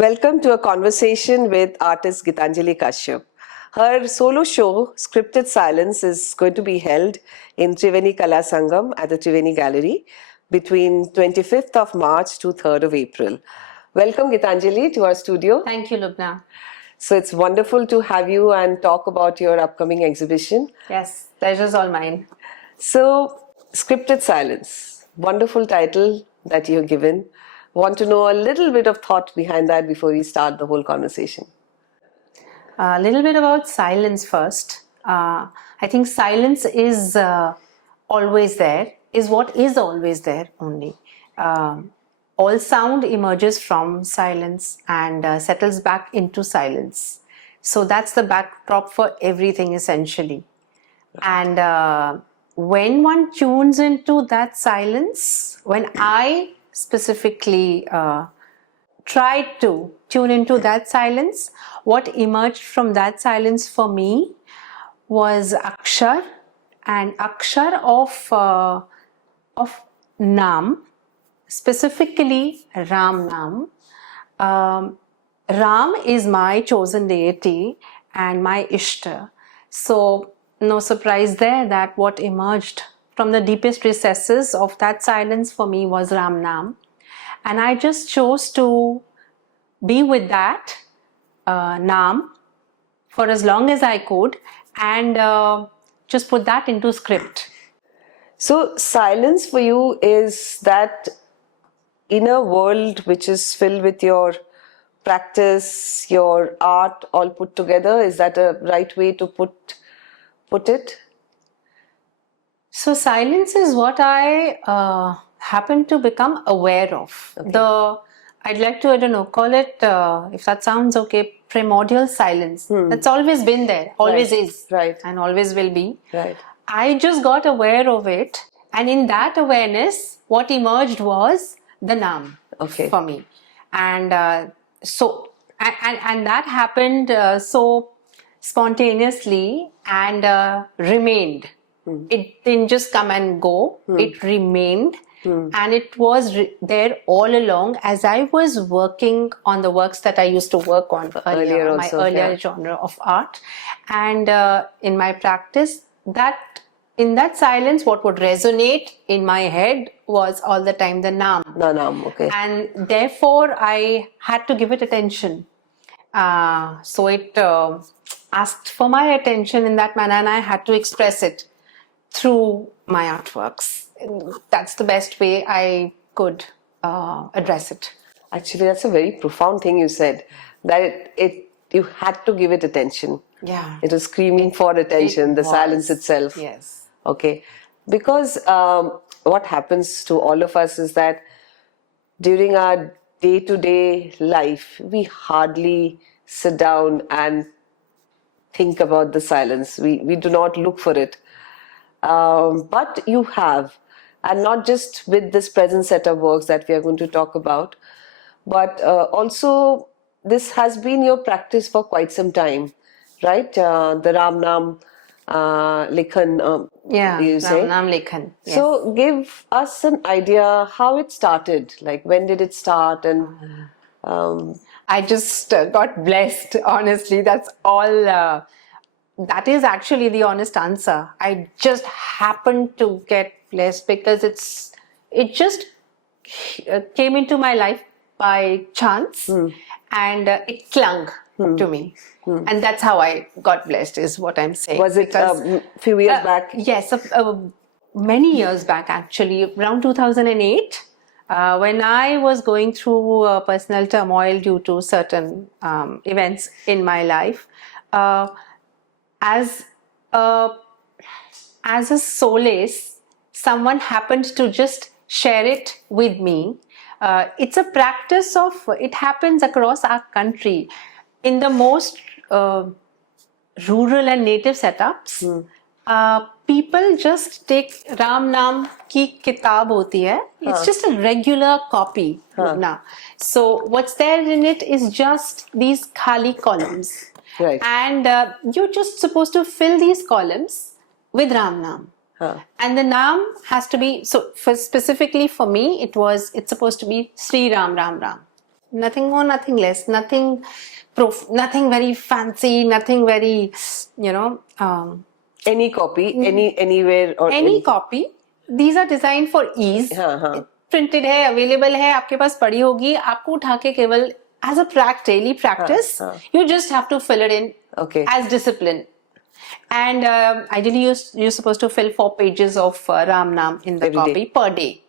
Welcome to a conversation with artist Gitanjali Kashyap. Her solo show, Scripted Silence, is going to be held in Triveni Kala Sangam at the Triveni Gallery between 25th of March to 3rd of April. Welcome, Gitanjali, to our studio. Thank you, Lubna. So it's wonderful to have you and talk about your upcoming exhibition. Yes, pleasure's all mine. So, Scripted Silence, wonderful title that you've given. Want to know a little bit of thought behind that before we start the whole conversation. A little bit about silence first. I think silence is always there, is what is always there only. All sound emerges from silence and settles back into silence. So that's the backdrop for everything essentially. And when one tunes into that silence, when I specifically tried to tune into that silence, what emerged from that silence for me was Akshar, and Akshar of Nam, specifically Ram Nam. Ram is my chosen deity and my Ishta. So no surprise there that what emerged from the deepest recesses of that silence for me was Ram Nam. And I just chose to be with that Nam for as long as I could and just put that into script. So silence for you is that inner world which is filled with your practice, your art all put together. Is that a right way to put it? So silence is what I happen to become aware of. Okay. I'd like to, call it, if that sounds okay, primordial silence. That's always been there, always is. Right. And always will be. Right. I just got aware of it. And in that awareness, what emerged was the Nam for me. And so that happened so spontaneously and remained. It didn't just come and go. It remained. And it was there all along as I was working on the works that I used to work on earlier, my earlier genre of art. And in my practice, in that silence, what would resonate in my head was all the time the Nam. The Nam, okay. And therefore, I had to give it attention. So it asked for my attention in that manner, and I had to express it through my artworks. That's the best way I could address it. Actually, that's a very profound thing you said, that you had to give it attention. Yeah. It was screaming for attention, the silence itself. Yes. Okay. Because what happens to all of us is that during our day-to-day life, we hardly sit down and think about the silence. We do not look for it. But you have, and not just with this present set of works that we are going to talk about, but also this has been your practice for quite some time, right? The Ram Nam Likhan, you say? Ram Nam Likhan. Yes. So give us an idea how it started, like when did it start? And I just got blessed, honestly. That's all. That is actually the honest answer. I just happened to get blessed because it just came into my life by chance and it clung to me. And that's how I got blessed is what I'm saying. Was it a few years back? Yes, many years back actually, around 2008. When I was going through personal turmoil due to certain events in my life, as a solace, someone happened to just share it with me. It's a practice it happens across our country. In the most rural and native setups, people just take Ram Nam ki kitab hoti hai. It's just a regular copy. So what's there in it is just these khali columns. Right. And you're just supposed to fill these columns with Ram Nam. And the Nam has to be, specifically for me, it's supposed to be Sri Ram Ram Ram. Nothing more, nothing less, nothing very fancy, nothing very, you know, Any copy, anywhere or any copy. These are designed for ease. हाँ. Printed है, available है, आपके पास पड़ी होगी, आपको उठा के केवल as a daily practice, you just have to fill it in as discipline. And ideally, you're supposed to fill 4 pages of Ram Nam in the Every copy day. per day.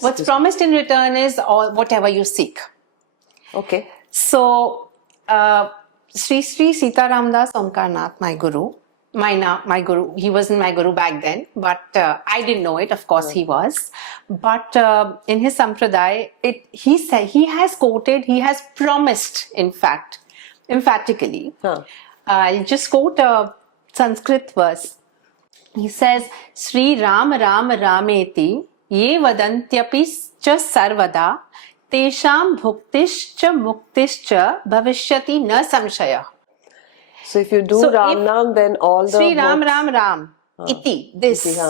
What's promised in return is whatever you seek. Okay. So, Sri Sita Ramdas Omkarnath, my guru, my guru, he wasn't my guru back then, but I didn't know it. Of course, he was. But in his sampradaya, he said, he has quoted, he has promised, in fact, emphatically. I'll just quote a Sanskrit verse. He says, Sri Ram Ram Rameti ye vadantyapi cha sarvada tesham bhuktischa muktischa bhavishyati na samshaya. So if you do Ram Nam, then all the Sri Ram Ram Ram iti, this.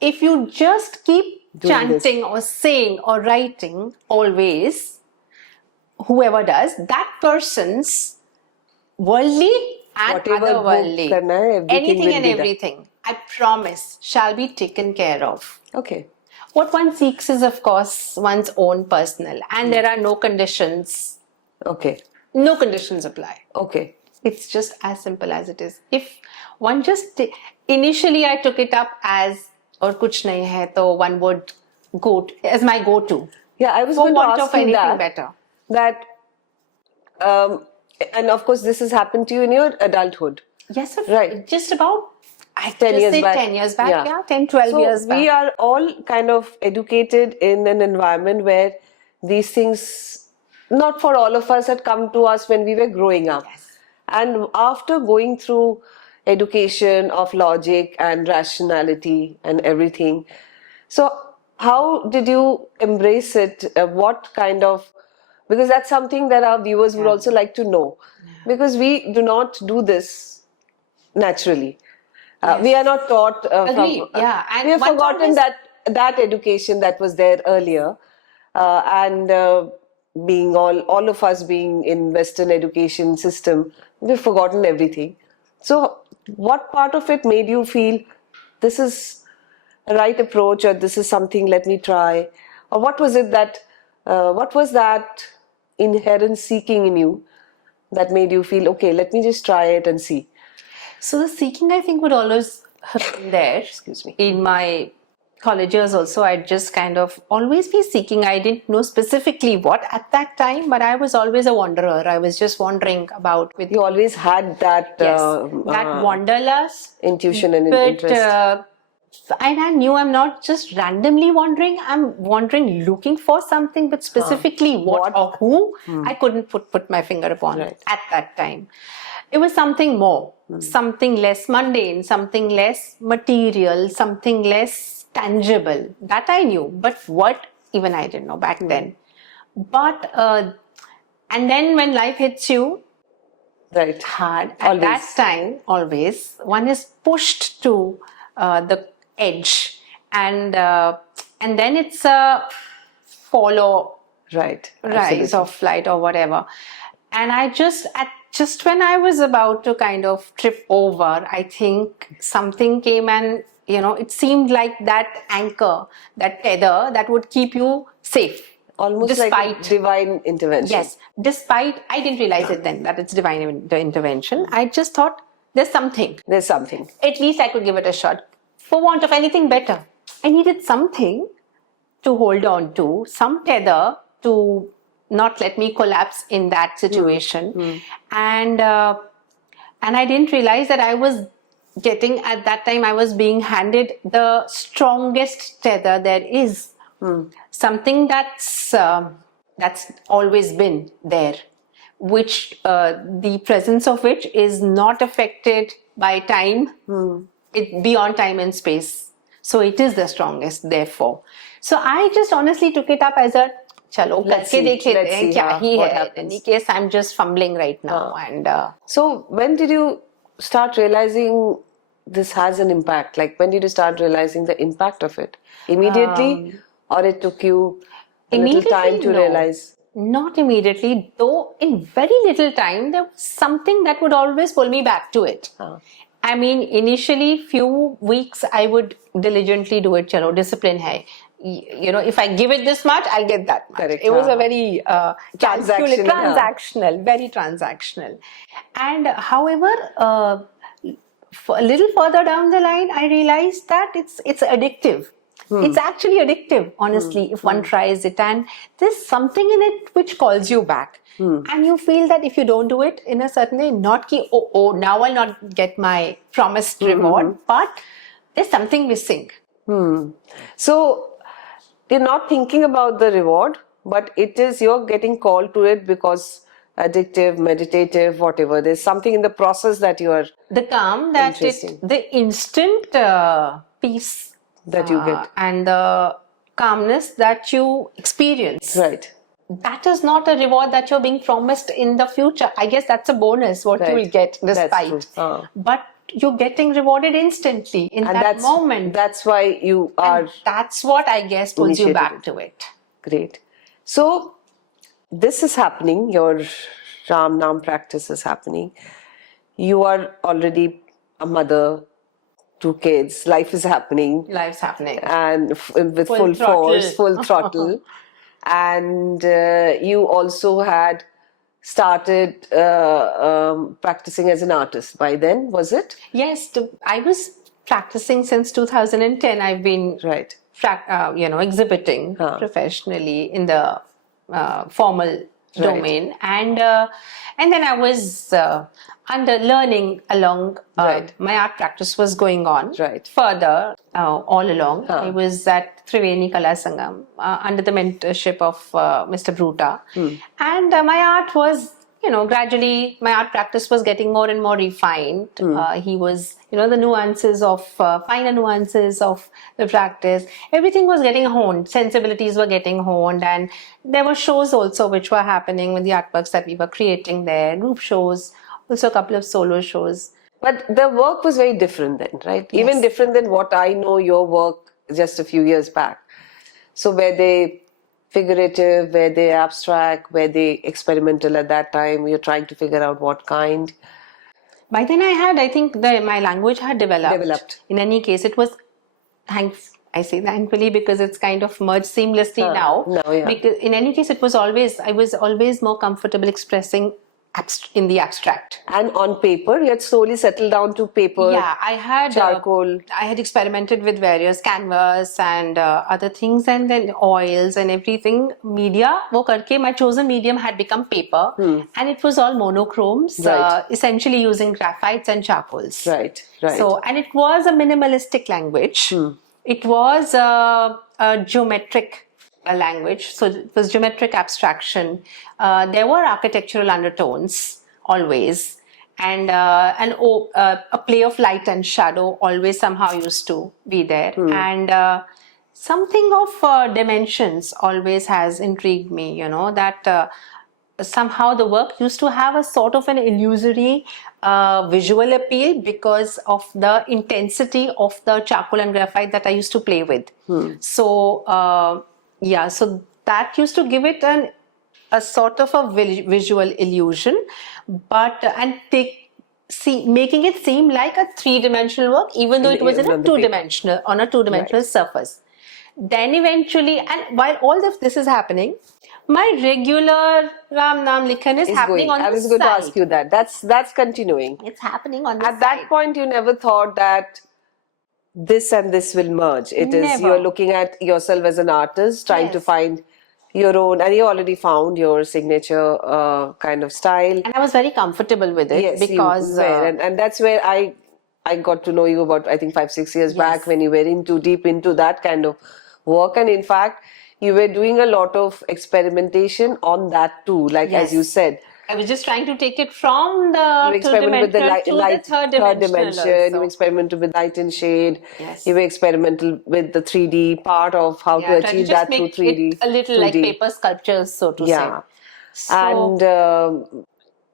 If you just keep chanting or saying or writing always, whoever does, that person's worldly and otherworldly, anything and everything, I promise, shall be taken care of. Okay. What one seeks is, of course, one's own personal, and there are no conditions. Okay. No conditions apply. Okay. It's just as simple as it is. If one just initially I took it up as or kuch nahi hai, to one would go as my go-to. Yeah, I was going to ask you that. Better. And of course, this has happened to you in your adulthood. Yes, sir. Right. Just about 10 years back. 10 years back, 10, 12 years back. We are all kind of educated in an environment where these things, not for all of us, had come to us when we were growing up. Yes. And after going through education of logic and rationality and everything, so how did you embrace it? What kind of, because that's something that our viewers would also like to know, because we do not do this naturally. We are not taught and we have forgotten that education that was there earlier, and being all of us being in Western education system, we've forgotten everything. So what part of it made you feel this is a right approach, or this is something, let me try? Or what was it that, what was that inherent seeking in you that made you feel, okay, let me just try it and see? So the seeking, I think, would always have been there. Excuse me. In my college years also, I'd just kind of always be seeking. I didn't know specifically what at that time, but I was always a wanderer. I was just wandering about with... You always had that... that wanderlust. Intuition and interest. And I knew I'm not just randomly wandering. I'm wandering looking for something, but specifically what or who, I couldn't put my finger upon at that time. It was something more, something less mundane, something less material, something less tangible. That I knew, but what, even I didn't know back then. But, and then when life hits you hard, at that time, always, one is pushed to the edge, and then it's a fall or rise or flight or whatever. And I just when I was about to kind of trip over, I think something came and, it seemed like that anchor, that tether that would keep you safe. Almost despite, like divine intervention. Yes. Despite, I didn't realize it then that it's divine intervention. I just thought there's something. There's something. At least I could give it a shot. For want of anything better, I needed something to hold on to, some tether to not let me collapse in that situation. And I didn't realize that I was getting, at that time, I was being handed the strongest tether there is. Something that's always been there, which the presence of which is not affected by time, beyond time and space. So it is the strongest, therefore. So I just honestly took it up as a chalo, let's see what happens. In any case, I'm just fumbling right now. And so when did you start realizing this has an impact? Like, when did you start realizing the impact of it? Immediately, or it took you a little time to realize? Not immediately, though in very little time, there was something that would always pull me back to it. I mean, initially, few weeks, I would diligently do it. Chalo, discipline hai. If I give it this much, I'll get that much. Correct. It was a very Transactional, very transactional. And however, a little further down the line, I realized that it's addictive. It's actually addictive, honestly, if one tries it. And there's something in it which calls you back. And you feel that if you don't do it in a certain way, not ki, now I'll not get my promised reward, but there's something missing. So you're not thinking about the reward, but it is you're getting called to it because addictive, meditative, whatever. There's something in the process that you are The calm that the instant peace that you get, and the calmness that you experience. Right. That is not a reward that you're being promised in the future. I guess that's a bonus, what you will get despite. But you're getting rewarded instantly in that moment. That's why you are. And that's what I guess pulls you back to it. Great. So this is happening. Your Ram Nam practice is happening. You are already a mother, 2 kids. Life is happening. Life's happening. And with full force, full throttle. And you also had started practicing as an artist by then, was it? Yes, I was practicing since 2010. I've been exhibiting professionally in the formal domain, and then I was learning along. My art practice was going on further all along. I was at Triveni Kala Sangam under the mentorship of Mr. Bruta, and my art was, gradually my art practice was getting more and more refined. He was, the nuances of finer nuances of the practice. Everything was getting honed. Sensibilities were getting honed, and there were shows also which were happening with the artworks that we were creating there. Group shows, also a couple of solo shows. But the work was very different then, right? Yes. Even different than what I know your work just a few years back. So were they figurative, were they abstract, were they experimental at that time? You're trying to figure out what kind? By then I think my language had developed. In any case, it was, I say thankfully because it's kind of merged seamlessly now. Because in any case, I was always more comfortable expressing in the abstract. And on paper, you had slowly settled down to paper. Yeah, I had charcoal. I had experimented with various canvas and other things, and then oils and everything. Media, wo karke, my chosen medium had become paper, and it was all monochromes, essentially using graphites and charcoals. Right. So, and it was a minimalistic language. It was a geometric language, so it was geometric abstraction. There were architectural undertones always, and a play of light and shadow always somehow used to be there, and something of dimensions always has intrigued me. That somehow the work used to have a sort of an illusory visual appeal because of the intensity of the charcoal and graphite that I used to play with. So so that used to give it a sort of a visual illusion, but making it seem like a 3-dimensional work, even though it was in a 2-dimensional surface. Then eventually, and while all of this is happening, my regular Ram Nam Likhan is happening on the side. I was going to ask you that. That's continuing. It's happening on the side. At that point, you never thought that this and this will merge. You're looking at yourself as an artist, trying to find your own, and you already found your signature kind of style. And I was very comfortable with it because... and that's where I got to know you about, I think, 5-6 years back, when you were deep into that kind of work. And in fact, you were doing a lot of experimentation on that too, as you said. I was just trying to take it from the two-dimensional to the third dimension. You experimented with light and shade. You were experimental with the 3D part of how to achieve that through 3D. It a little 2D. Like paper sculptures, so to say. And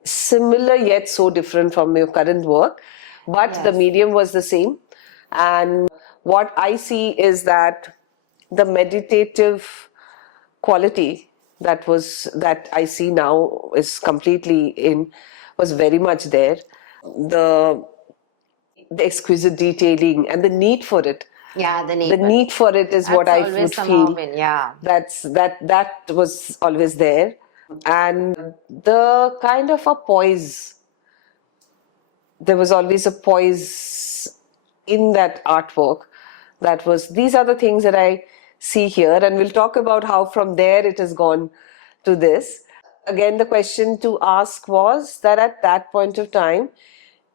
similar yet so different from your current work. But the medium was the same. And what I see is that the meditative quality that I see now is completely in, was very much there. The exquisite detailing and the need for it. Yeah, the The neighbor. need for it is what That's I always would somehow feel. been, yeah. That was always there, and the kind of a poise. There was always a poise in that artwork. That was, these are the things that I see here, and we'll talk about how from there it has gone to this. Again, the question to ask was that at that point of time,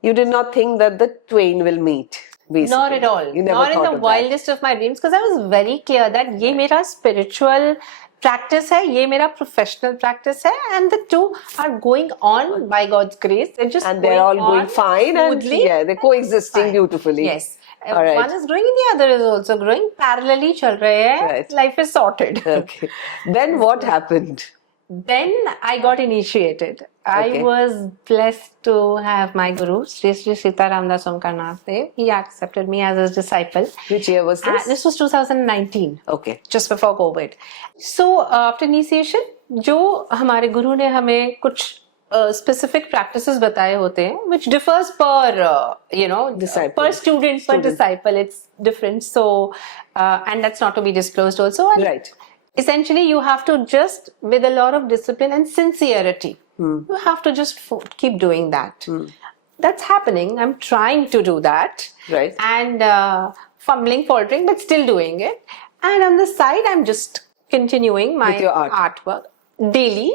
you did not think that the twain will meet, basically. Not at all. You never Not in thought the of that. wildest of my dreams, because I was very clear that ये मेरा spiritual practice है, ये मेरा professional practice है, and the two are going on by God's grace. They're just And they're all going on fine, and smoothly. yeah, they're coexisting Fine. beautifully. Yes. All right. One is growing and the other is also growing. Parallelly चल रहे हैं. Right. Life is sorted. Okay. Then what happened? Then I got initiated. Okay. I was blessed to have my guru, Sri Sri Sitaram Das Omkarnath Dev. He accepted me as his disciple. Which year was this? This was 2019. Okay. Just before COVID. So after initiation, जो हमारे गुरु ने हमें कुछ specific practices बताए होते हैं, which differs per Disciple. per student, per disciple. It's different. So and that's not to be disclosed also. And Right. essentially, you have to just, with a lot of discipline and sincerity, you have to just keep doing that. That's happening. I'm trying to do that. Right. And fumbling, faltering, but still doing it. And on the side, I'm just continuing my With your art. artwork daily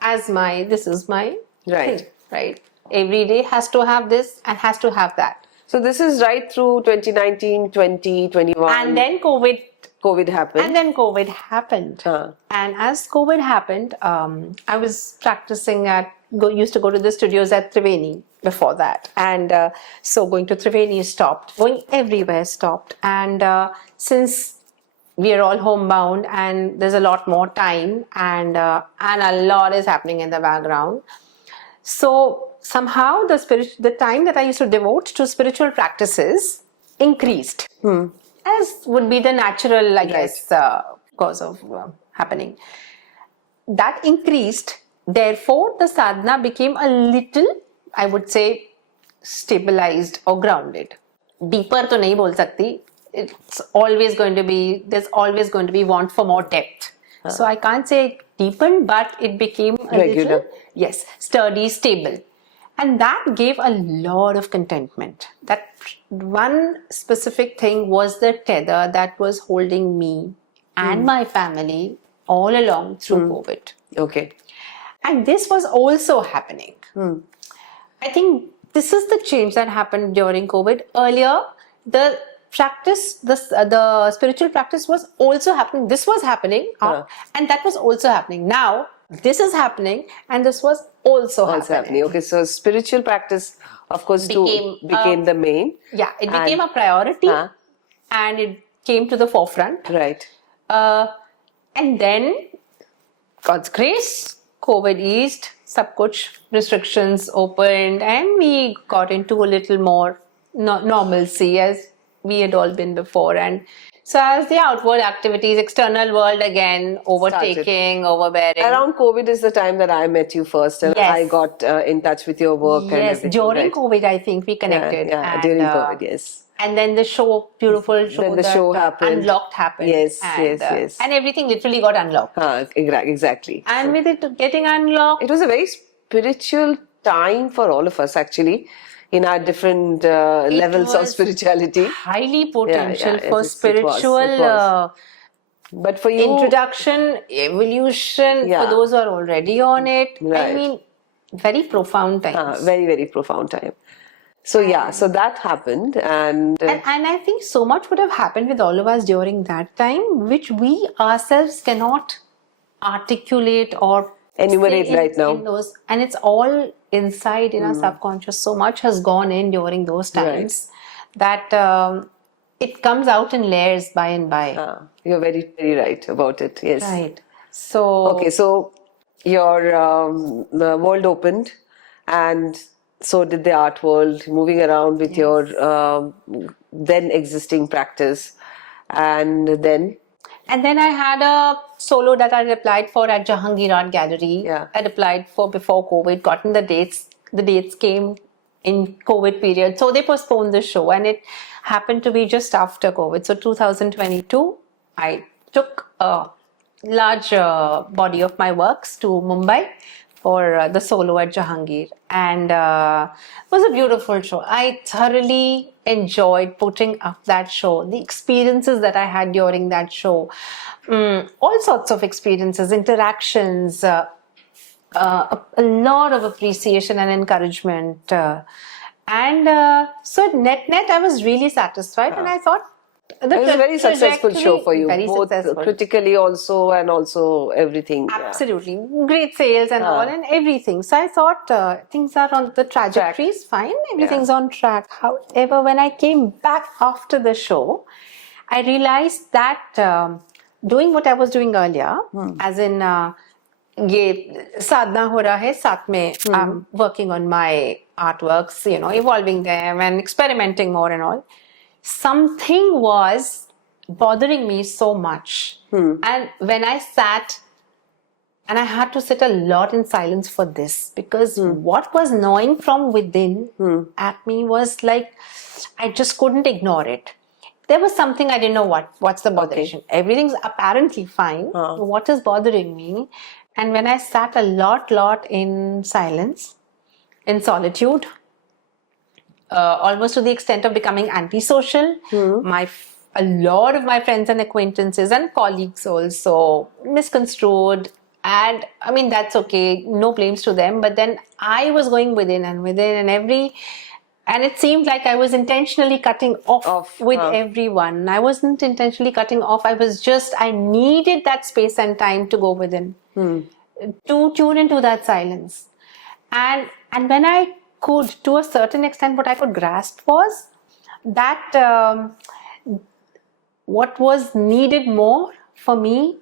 as this is my Right. thing, right? Every day has to have this and has to have that. So this is right through 2019, 20, 21. And then COVID happened. And then COVID happened. Huh. And as COVID happened, I was practicing used to go to the studios at Triveni before that. And so going to Triveni stopped. Going everywhere stopped. And since we are all homebound and there's a lot more time and a lot is happening in the background. So somehow the time that I used to devote to spiritual practices increased. As would be the natural, I guess, cause of happening. That increased. Therefore, the sadhana became a little, I would say, stabilized or grounded. Deeper to nahi bol sakti. It's always going to be, there's always going to be want for more depth. So I can't say it deepened, but it became a Regular. little, yes, sturdy, stable. And that gave a lot of contentment. That one specific thing was the tether that was holding me and my family all along through COVID. Okay. And this was also happening. I think this is the change that happened during COVID. Earlier, the practice, the spiritual practice was also happening. This was happening and that was also happening. Now, this is happening and this was also happening. Okay, so spiritual practice, of course, became the main. Yeah, it became a priority and it came to the forefront. Right. And then, God's grace, COVID eased, sab kuch restrictions opened, and we got into a little more normalcy as we had all been before. And so as the outward activities, external world again, overtaking, overbearing. Around COVID is the time that I met you first, and I got in touch with your work. And everything, during right? COVID, I think we connected. Yeah, and, during COVID, yes. And then the beautiful show, Then the show happened. Unlocked happened. Yes, and, yes. And everything literally got unlocked. Exactly. And with it getting unlocked, it was a very spiritual time for all of us, actually, in our different levels of spirituality. Highly potential for it spiritual was. But for you, introduction, evolution, for those who are already on it. Right. I mean, very profound times. Very, very profound time. So so that happened, and I think so much would have happened with all of us during that time, which we ourselves cannot articulate or enumerate right now. In those, and it's all inside in our subconscious. So much has gone in during those times that it comes out in layers by and by. You're very, very right about it. Yes. Right. So okay, so your the world opened, and so did the art world, moving around with your then existing practice. And then And then I had a solo that I applied for at Jahangir Art Gallery. Yeah. I'd applied for before COVID, gotten the dates. The dates came in COVID period. So they postponed the show, and it happened to be just after COVID. So 2022, I took a large body of my works to Mumbai for the solo at Jahangir, and it was a beautiful show. I thoroughly enjoyed putting up that show, the experiences that I had during that show, all sorts of experiences, interactions, a lot of appreciation and encouragement, so net I was really satisfied, and I thought It was a very successful show for you, very both successful. critically also and also everything. Yeah. Absolutely. Great sales and all and everything. So I thought things are on the trajectory is fine. Everything's on track. However, when I came back after the show, I realized that doing what I was doing earlier, as in ये साधना हो रहा है साथ में I'm working on my artworks, evolving them and experimenting more and all. Something was bothering me so much. And when I sat, and I had to sit a lot in silence for this, because what was gnawing from within at me was like, I just couldn't ignore it. There was something I didn't know what's the botheration. Okay. Everything's apparently fine. What is bothering me? And when I sat a lot in silence, in solitude, almost to the extent of becoming antisocial. A lot of my friends and acquaintances and colleagues also misconstrued, and I mean that's okay, no blames to them. But then I was going within, and it seemed like I was intentionally cutting off with everyone. I wasn't intentionally cutting off. I needed that space and time to go within, to tune into that silence, and when I could, to a certain extent, what I could grasp was that what was needed more for me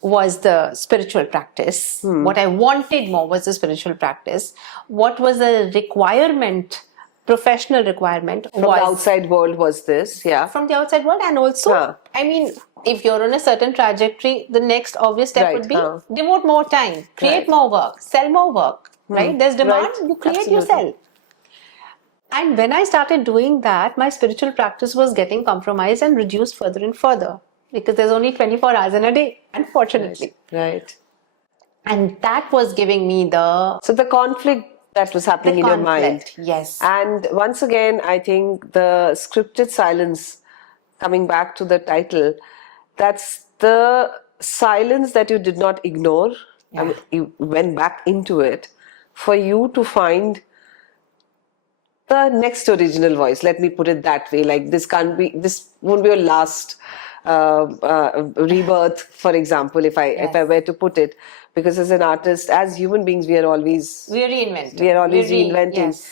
was the spiritual practice. What I wanted more was the spiritual practice. What was a requirement, professional requirement, from the outside world was this, from the outside world. And also, I mean, if you're on a certain trajectory, the next obvious step would be devote more time, create more work, sell more work. Right? There's demand, you create yourself. And when I started doing that, my spiritual practice was getting compromised and reduced further and further, because there's only 24 hours in a day, unfortunately. Right. And that was giving me the conflict that was happening in your mind. Yes. And once again, I think the scripted silence, coming back to the title, that's the silence that you did not ignore. I mean, you went back into it for you to find the next original voice. Let me put it that way. Like this won't be your last rebirth, for example, if I were to put it, because as an artist, as human beings, we are always reinventing. Yes.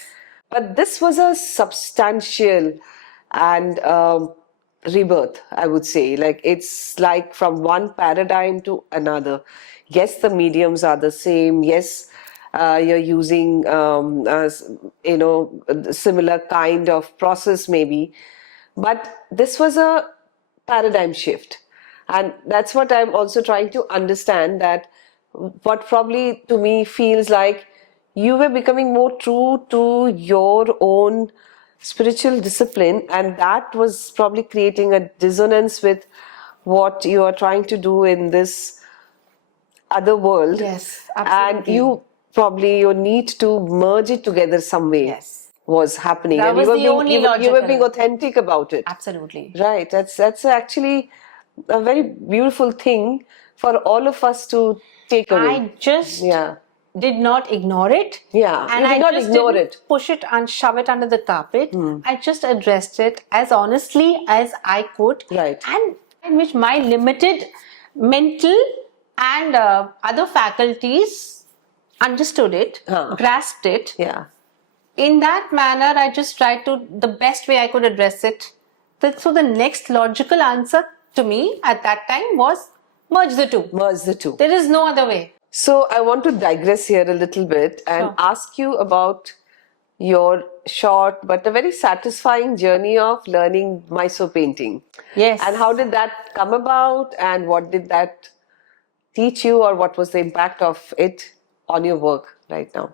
But this was a substantial and rebirth, I would say. Like it's like from one paradigm to another. Yes, the mediums are the same. Yes, you're using similar kind of process maybe, but this was a paradigm shift, and that's what I'm also trying to understand, that what probably to me feels like you were becoming more true to your own spiritual discipline, and that was probably creating a dissonance with what you are trying to do in this other world. Yes, absolutely. And your need to merge it together some way was happening. That and was the only logical. You were being authentic about it. Absolutely. Right. That's actually a very beautiful thing for all of us to take away. I just did not ignore it. Yeah. And I just ignore didn't it. push it and shove it under the carpet. I just addressed it as honestly as I could. Right. And in which my limited mental and other faculties understood it, grasped it. Yeah. In that manner, I just tried to, the best way I could address it. So the next logical answer to me at that time was merge the two. Merge the two. There is no other way. So I want to digress here a little bit and ask you about your short but a very satisfying journey of learning Mysore painting. Yes. And how did that come about, and what did that teach you, or what was the impact of it on your work right now?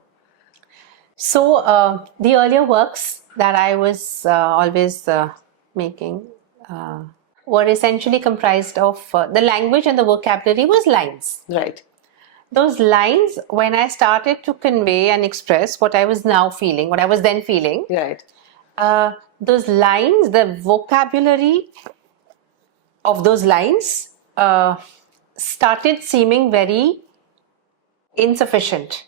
So the earlier works that I was always making were essentially comprised of the language, and the vocabulary was lines. Right. Those lines, when I started to convey and express what I was now feeling, what I was then feeling, Right. those lines, the vocabulary of those lines started seeming very insufficient.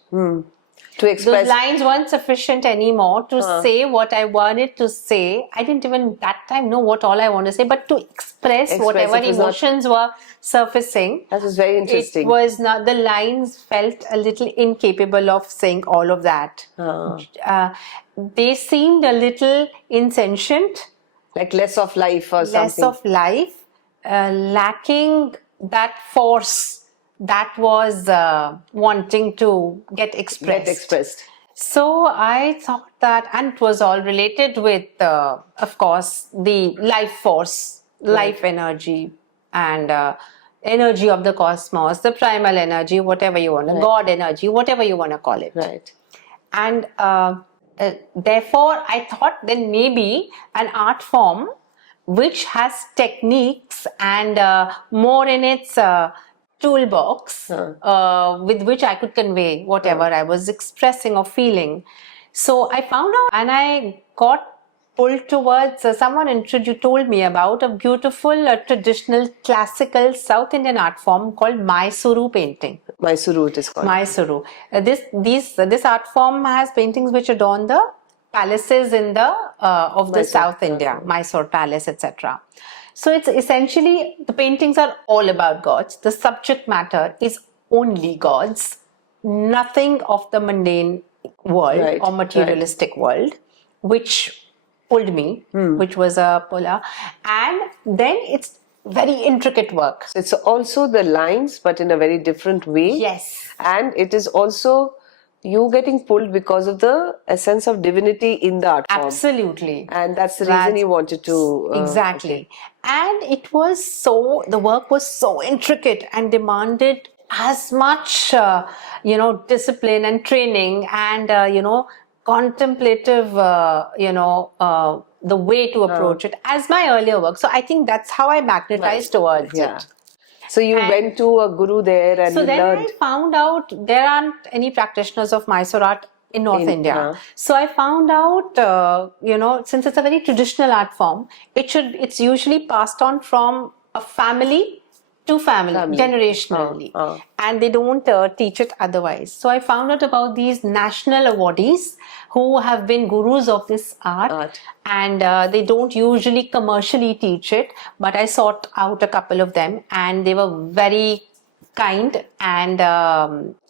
To express. Those lines weren't sufficient anymore to say what I wanted to say. I didn't even that time know what all I wanted to say, but to express whatever it was not- emotions were surfacing. That was very interesting. It was not, the lines felt a little incapable of saying all of that. They seemed a little insentient, Like less of life or something. less of life, lacking that force that was wanting to get expressed. Get expressed. So I thought that, and it was all related with, of course, the life force, life energy, and energy of the cosmos, the primal energy, whatever you want, God energy, whatever you want to call it. Right. And therefore, I thought then maybe an art form which has techniques and more in its toolbox with which I could convey whatever I was expressing or feeling. So I found out, and I got pulled towards, someone told me about a beautiful traditional classical South Indian art form called Mysuru painting. Mysuru it is called. Mysuru. This art form has paintings which adorn the palaces in the of the South India, Mysore Palace, etc. So it's essentially, the paintings are all about gods. The subject matter is only gods, nothing of the mundane world or materialistic world, which pulled me, which was a puller. And then it's very intricate work. It's also the lines, but in a very different way. Yes. And it is also you getting pulled because of the essence of divinity in the art form. Absolutely. And that's the reason you wanted to... exactly. Okay. And it was the work was so intricate and demanded as much, discipline and training and, contemplative, the way to approach it as my earlier work. So I think that's how I magnetized towards it. So you went to a guru there and so you then learned. I found out there aren't any practitioners of Mysore art in North India. So I found out, since it's a very traditional art form, it's usually passed on from a family to family. Generationally. And they don't teach it otherwise. So I found out about these national awardees who have been gurus of this art. And they don't usually commercially teach it, but I sought out a couple of them and they were very kind and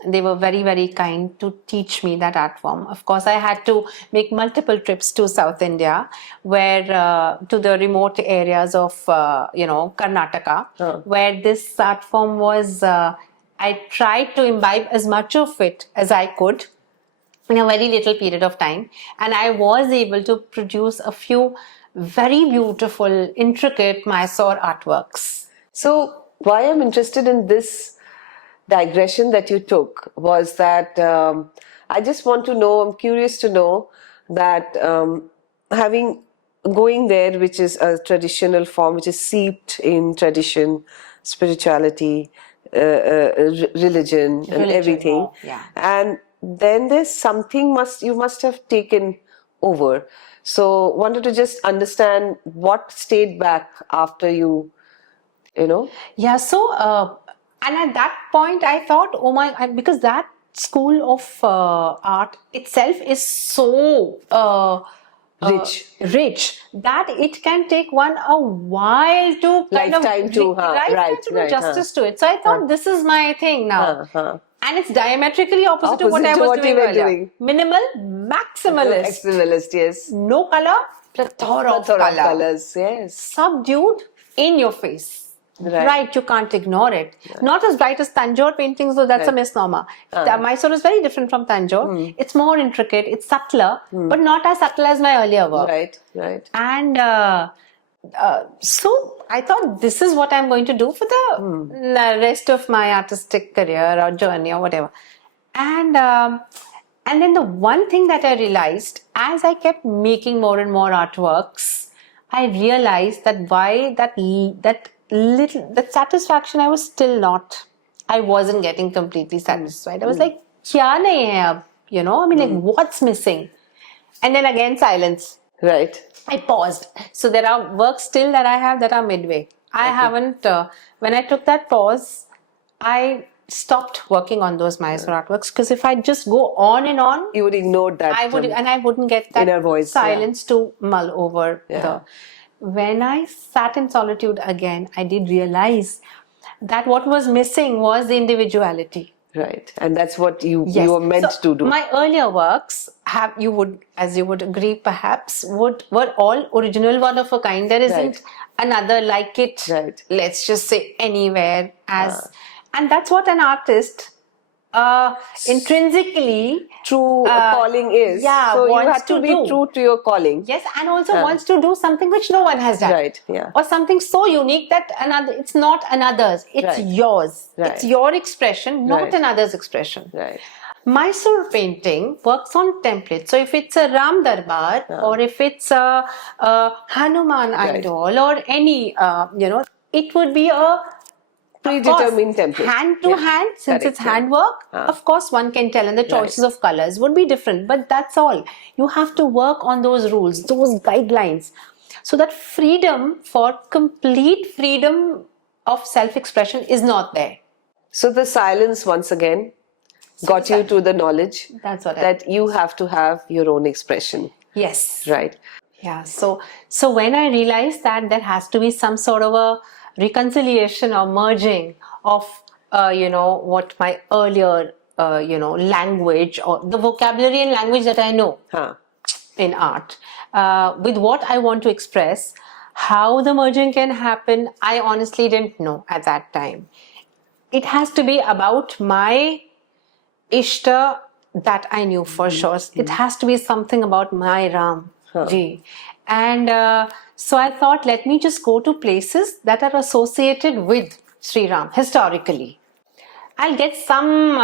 they were very, very kind to teach me that art form. Of course, I had to make multiple trips to South India, where to the remote areas of, Karnataka, where this art form was, I tried to imbibe as much of it as I could in a very little period of time. And I was able to produce a few very beautiful, intricate Mysore artworks. So why I'm interested in this digression that you took was that I just want to know, I'm curious to know that going there, which is a traditional form, which is seeped in tradition, spirituality, religion and everything. And then there's something you must have taken over. So wanted to just understand what stayed back after you know. Yeah, so and at that point I thought, because that school of art itself is so rich that it can take one a while to do justice to it. So I thought this is my thing now. And it's diametrically opposite to what I was doing earlier. Minimal, maximalist. Maximalist, yes. No color, plethora of colors, yes. Subdued, in your face. bright, you can't ignore it. Not as bright as Tanjore paintings, though that's a misnomer. Mysore is very different from Tanjore. It's more intricate, it's subtler, but not as subtle as my earlier work. Right. And so I thought, this is what I'm going to do for the rest of my artistic career or journey or whatever. And then the one thing that I realized, as I kept making more and more artworks, I realized that that satisfaction I wasn't getting completely satisfied. I was like, kya nahi hai ab? I mean, like, what's missing? And then again, silence. Right. I paused. So there are works still that I have that are midway. I haven't, when I took that pause, I stopped working on those Mysore artworks, because if I just go on and on, you would ignore that. I wouldn't get that inner voice, silence to mull over. When I sat in solitude again, I did realize that what was missing was the individuality. Right, and that's what you were meant to do. My earlier works as you would agree perhaps, were all original, one of a kind. There isn't another like it. Right. Let's just say anywhere and that's what an artist intrinsically true calling is. So you have to be true to your calling. Yes, and also wants to do something which no one has done. Right, yeah. Or something so unique that it's not another's. It's yours. Right. It's your expression, not another's expression. Right. Mysore painting works on templates. So if it's a Ram Darbar or if it's a Hanuman idol or any, it would be a predetermined template. Hand to hand, since it's handwork, of course one can tell, and the choices of colors would be different, but that's all. You have to work on those rules, those guidelines. So that complete freedom of self-expression is not there. So the silence once again got you to the knowledge that you have to have your own expression. Yes. Right. Yeah. So when I realized that there has to be some sort of a reconciliation or merging of what my earlier language or the vocabulary and language that I know in art with what I want to express, how the merging can happen, I honestly didn't know at that time. It has to be about my Ishta that I knew for sure. It has to be something about my Ram ji. And so I thought, let me just go to places that are associated with Sri Ram historically. I'll get some,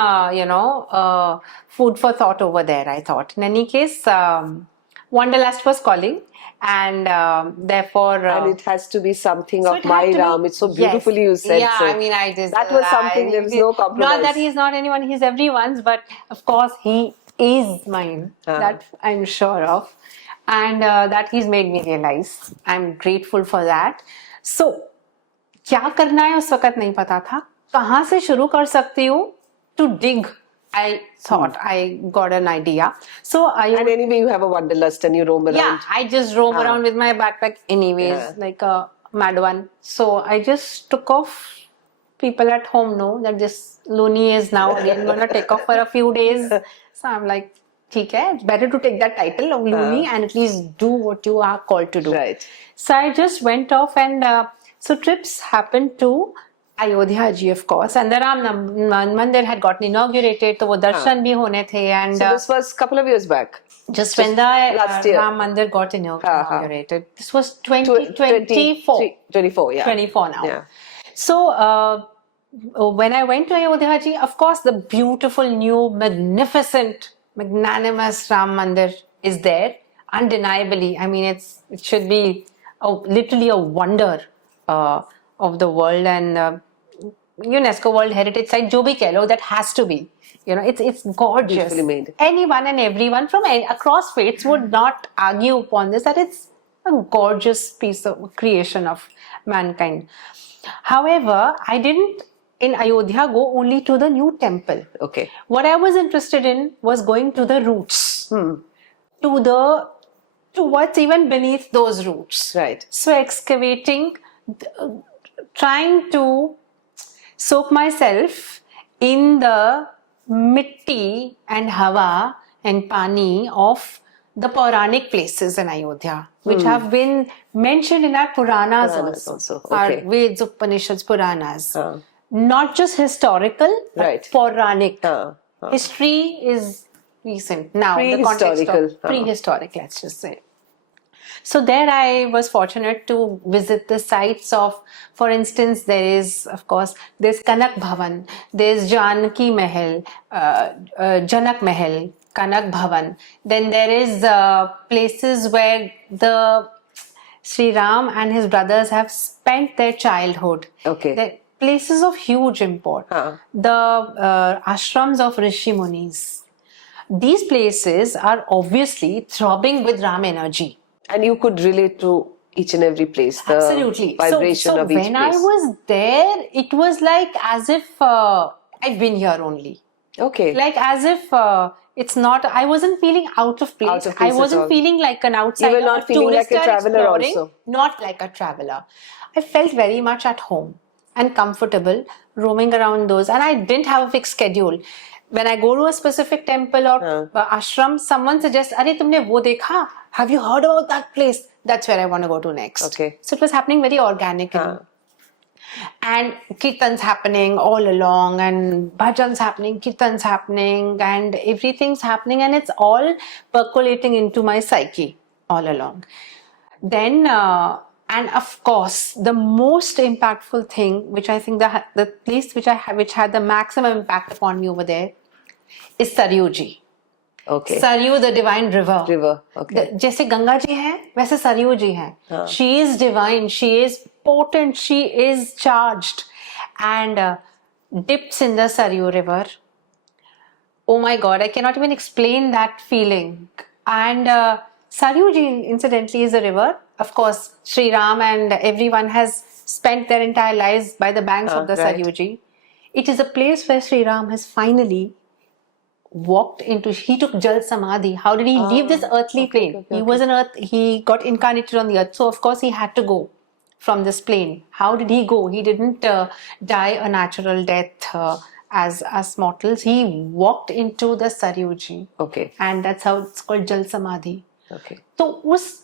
food for thought over there, I thought. In any case, Wanderlust was calling, and therefore... and it has to be something of my Ram. It's so beautifully you said. Yeah, so I mean, I just... That was something, there was no compromise. Not that he's not anyone, he's everyone's, but of course he is mine. That I'm sure of. And that he's made me realize. I'm grateful for that. So, क्या करना है उस वक्त नहीं पता था. कहाँ से शुरू कर सकती हूँ? To dig. I thought I got an idea. So and anyway, you have a wanderlust and you roam around. Yeah, I just roam around with my backpack anyways, like a mad one. So I just took off. People at home know that this loony is now again going to take off for a few days. So I'm like, ठीक है, it's better to take that title of loony and at least do what you are called to do. Right. So I just went off, and so trips happened to Ayodhya ji, of course, and the Ram Mandir had gotten inaugurated, so wo darshan bhi hone the, and so this was a couple of years back. Just when the Ram Mandir got inaugurated. This was 2024. 24, yeah. 24 now. Yeah. So when I went to Ayodhya ji, of course, the beautiful new, magnificent, magnanimous Ram Mandir is there, undeniably. I mean, it should be literally a wonder of the world, and UNESCO World Heritage Site, jo bhi keh lo, that has to be. It's gorgeous. Beautifully made. Anyone and everyone from across faiths would not argue upon this, that it's a gorgeous piece of creation of mankind. However, I didn't in Ayodhya go only to the new temple. Okay. What I was interested in was going to the roots, to what's even beneath those roots. Right. So excavating, trying to soak myself in the mitti and hawa and pani of the Puranic places in Ayodhya, which have been mentioned in our Puranas also. Okay. Our Veds, Upanishads, Puranas. Not just historical, but Right. Puranic. History is recent. Now, the context of prehistoric, let's just say. So there I was fortunate to visit the sites of, for instance, there is, of course, there's Kanak Bhavan, there's Janki Mahal, Janak Mahal, Kanak Bhavan. Then there is places where the Sri Ram and his brothers have spent their childhood. Okay. The places of huge import. The ashrams of Rishi Munis. These places are obviously throbbing with Ram energy. And you could relate to each and every place, the Absolutely. vibration of each place. When I was there, it was like as if I've been here only. Okay. Like as if it's not, I wasn't feeling out of place. I wasn't feeling like an outsider. You were not feeling like a traveler also. Not like a traveler. I felt very much at home and comfortable roaming around those. And I didn't have a fixed schedule. When I go to a specific temple or ashram, someone suggests, "Arey, tumne wo dekha? Have you heard about that place?" That's where I want to go to next. Okay. So it was happening very organically. And kirtans happening all along, and bhajans happening, kirtans happening, and everything's happening, and it's all percolating into my psyche all along. Then, and of course, the most impactful thing, which I think the place which had the maximum impact upon me over there, is Saryu ji. Okay. Saryu, the divine river. Okay. जैसे गंगा जी हैं, वैसे सरयू जी हैं. She is divine. She is potent. She is charged, and dips in the Saryu river. Oh my God! I cannot even explain that feeling. And Saryu ji, incidentally, is a river. Of course, Sri Ram and everyone has spent their entire lives by the banks of the Saryu ji. It is a place where Sri Ram has finally walked into. He took Jal Samadhi. How did he leave this earthly plane? He was on earth. He got incarnated on the earth. So of course he had to go from this plane. How did he go? He didn't die a natural death as us mortals. He walked into the Saryu ji. Okay. And that's how it's called Jal Samadhi. Okay. So was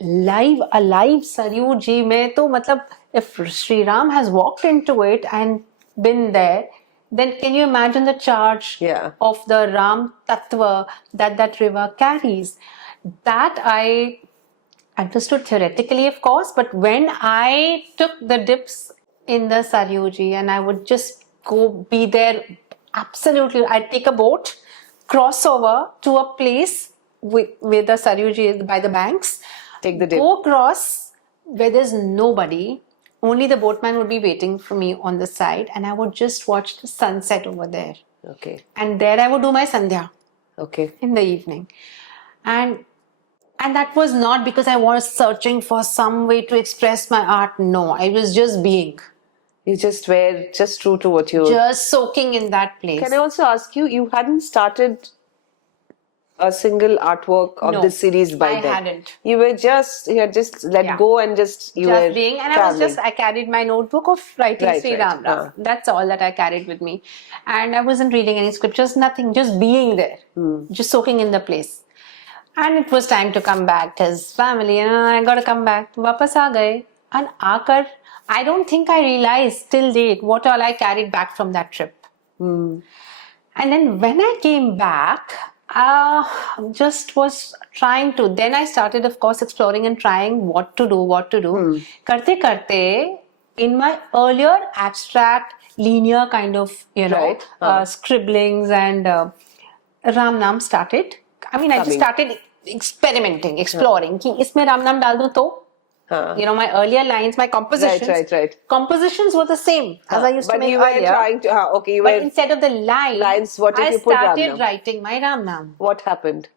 alive Saryu ji mein, to matlab, if Sri Ram has walked into it and been there, then can you imagine the charge of the Ram Tattva that river carries? That I understood theoretically, of course, but when I took the dips in the Saryu ji, and I would just go be there, absolutely, I'd take a boat, cross over to a place where the Saryu ji is by the banks, take the dip, go across where there's nobody. Only the boatman would be waiting for me on the side, and I would just watch the sunset over there. Okay. And there I would do my sandhya. Okay. In the evening. And that was not because I was searching for some way to express my art. No, I was just being. You just were just true to what you... Just soaking in that place. Can I also ask you, you hadn't started a single artwork of this series by then? I hadn't. You had just let go and you were being, and traveling. I carried my notebook of writing Sri Ram. That's all that I carried with me. And I wasn't reading any scriptures, nothing, just being there, just soaking in the place. And it was time to come back to his family, and I got to come back. Wapas aa gaye. And aakar, I don't think I realized till date what all I carried back from that trip. And then when I came back, just was trying to. Then I started, of course, exploring and trying what to do. Karte karte, in my earlier abstract, linear kind of, scribblings and Ram Naam started. I mean, I just started experimenting, exploring. Ki isme Ram Naam dal do to? My earlier lines, my compositions. Right. Compositions were the same as I used to make earlier. But you were trying to... But instead of the lines, what did you put Ram Naam? I started writing my Ram Naam. What happened?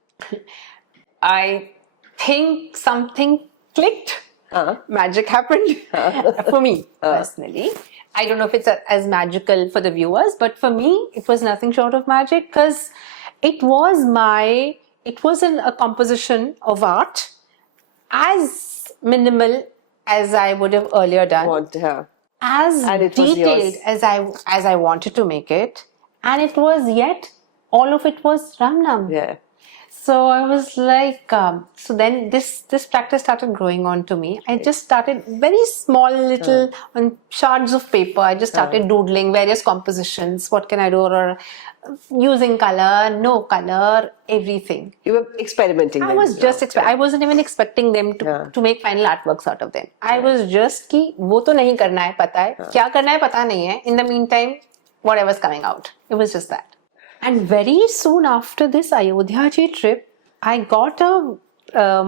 I think something clicked. Magic happened for me personally. I don't know if it's as magical for the viewers, but for me, it was nothing short of magic, because it was a composition of art as minimal as I would have earlier done, as detailed as I wanted to make it, and it was yet all of it was Ram Naam. Yeah. So I was like, so then this practice started growing on to me. I just started very small little on shards of paper. I just started doodling various compositions. What can I do? Or using color, no color, everything. You were experimenting. I then, was just I wasn't even expecting them to make final artworks out of them. I was just कि वो तो नहीं करना है पता है क्या करना है पता नहीं है. In the meantime, whatever's coming out. It was just that. And very soon after this Ayodhya Ji trip, I got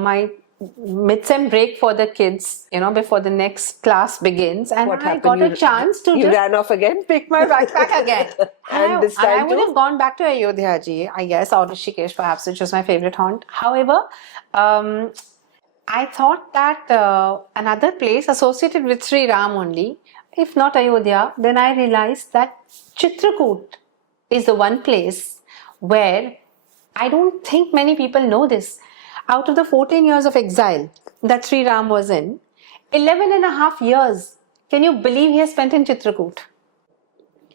my mid-sem break for the kids, before the next class begins, and What I happened? got a chance to You ran off again? pick my backpack again. And this time I would have gone back to Ayodhya Ji, I guess, or Rishikesh perhaps, which was my favorite haunt. However, I thought that another place associated with Sri Ram only, if not Ayodhya, then I realized that Chitrakoot is the one place where I don't think many people know this. Out of the 14 years of exile that Sri Ram was in, 11 and a half years, can you believe he has spent in Chitrakoot?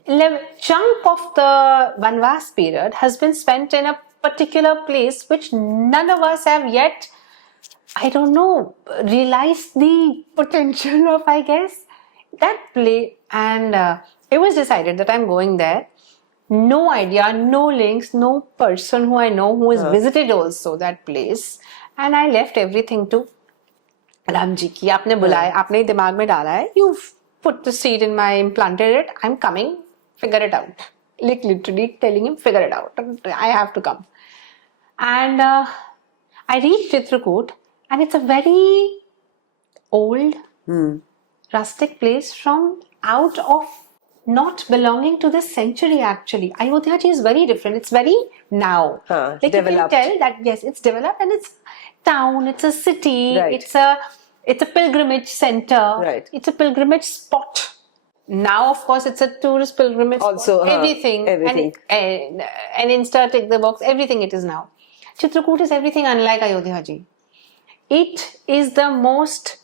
Chunk of the Vanvas period has been spent in a particular place which none of us have yet, I don't know, realized the potential of, I guess, that place. And it was decided that I'm going there. No idea, no links, no person who I know who has visited also that place. And I left everything to Ram ji ki. आपने बुलाया, आपने दिमाग में डाला है. You've put the seed in my, implanted it. I'm coming. Figure it out. Like literally telling him, figure it out. I have to come. And I reached Chitrakoot, and it's a very old, rustic place from out of not belonging to this century actually. Ayodhya Ji is very different. It's very now. Like developed. You can tell that yes, it's developed and it's town, it's a city, Right. it's a pilgrimage center, Right. it's a pilgrimage spot. Now of course it's a tourist pilgrimage Also, spot. Everything. And Insta tick the box, everything it is now. Chitrakoot is everything unlike Ayodhya Ji. It is the most,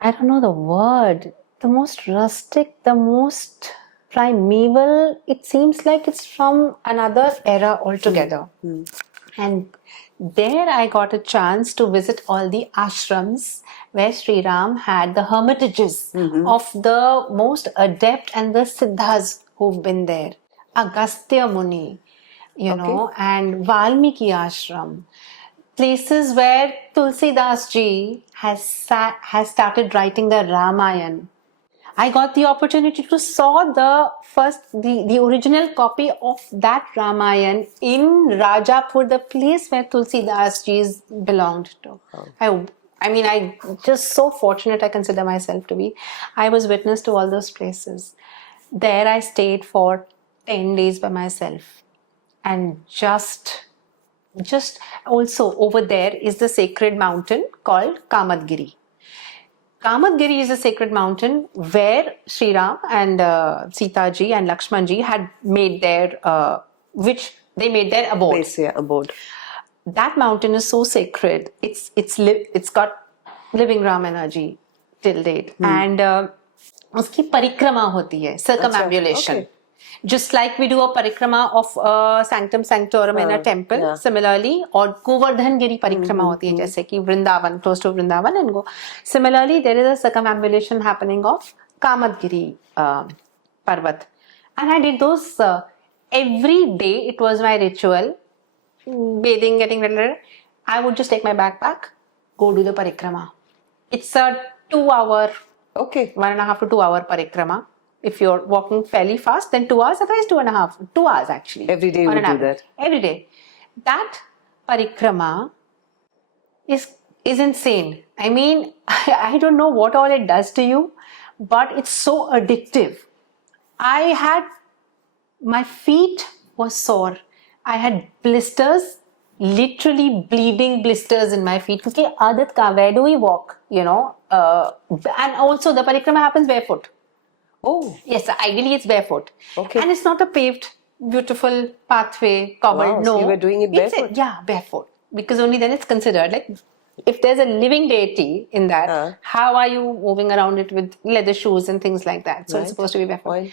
I don't know the word, the most rustic, the most primeval. It seems like it's from another era altogether. And there I got a chance to visit all the ashrams where Sri Ram had the hermitages of the most adept and the siddhas who've been there. Agastya Muni, and Valmiki Ashram. Places where Tulsidas Ji has started writing the Ramayana. I got the opportunity to saw the original copy of that Ramayana in Rajapur, the place where Tulsidas Ji belonged to. I just so fortunate I consider myself to be. I was witness to all those places. There I stayed for 10 days by myself. And just also over there is the sacred mountain called Kamadgiri. Kamadgiri is a sacred mountain where Sri Ram and Sita Ji and Lakshman Ji had made their, abode. Place, abode. That mountain is so sacred. It's got living Ram energy till date. And uski parikrama hoti hai, circumambulation. Okay. Just like we do a parikrama of sanctum sanctorum in a temple, similarly, or Govardhan Giri parikrama hoti hai, jaise ki Vrindavan, close to Vrindavan and go. Similarly, there is a circumambulation happening of Kamadgiri Parvat. And I did those every day. It was my ritual. Bathing, getting ready. I would just take my backpack, go do the parikrama. It's a 2-hour, 1.5 to 2 hour parikrama. If you're walking fairly fast, then 2 hours, otherwise 2.5, 2 hours actually. Every day you do that? Every day. That parikrama is insane. I mean, I don't know what all it does to you, but it's so addictive. My feet were sore. I had blisters, literally bleeding blisters in my feet. Because aadat ka, where do we walk, and also the parikrama happens barefoot. Oh. Yes, ideally it's barefoot. Okay. And it's not a paved, beautiful pathway, cobbled. Wow, no. So you were doing it barefoot? Barefoot. Because only then it's considered. Like, if there's a living deity in that, how are you moving around it with leather shoes and things like that? So it's supposed to be barefoot.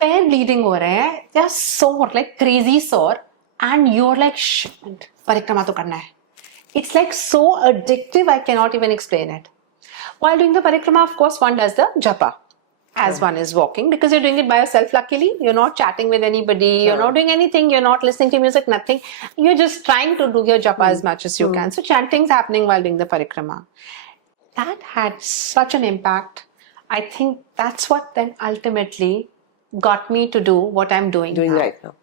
Pair bleeding ho rahe hai. They're sore, like crazy sore. and you're like, shit, parikrama to karna hai. It's like so addictive, I cannot even explain it. While doing the parikrama, of course, one does the japa as one is walking, because you're doing it by yourself. Luckily, you're not chatting with anybody, you're not doing anything, you're not listening to music, nothing. You're just trying to do your japa as much as you can. So chanting's happening while doing the parikrama. That had such an impact. I think that's what then ultimately got me to do what I'm doing now. Right now.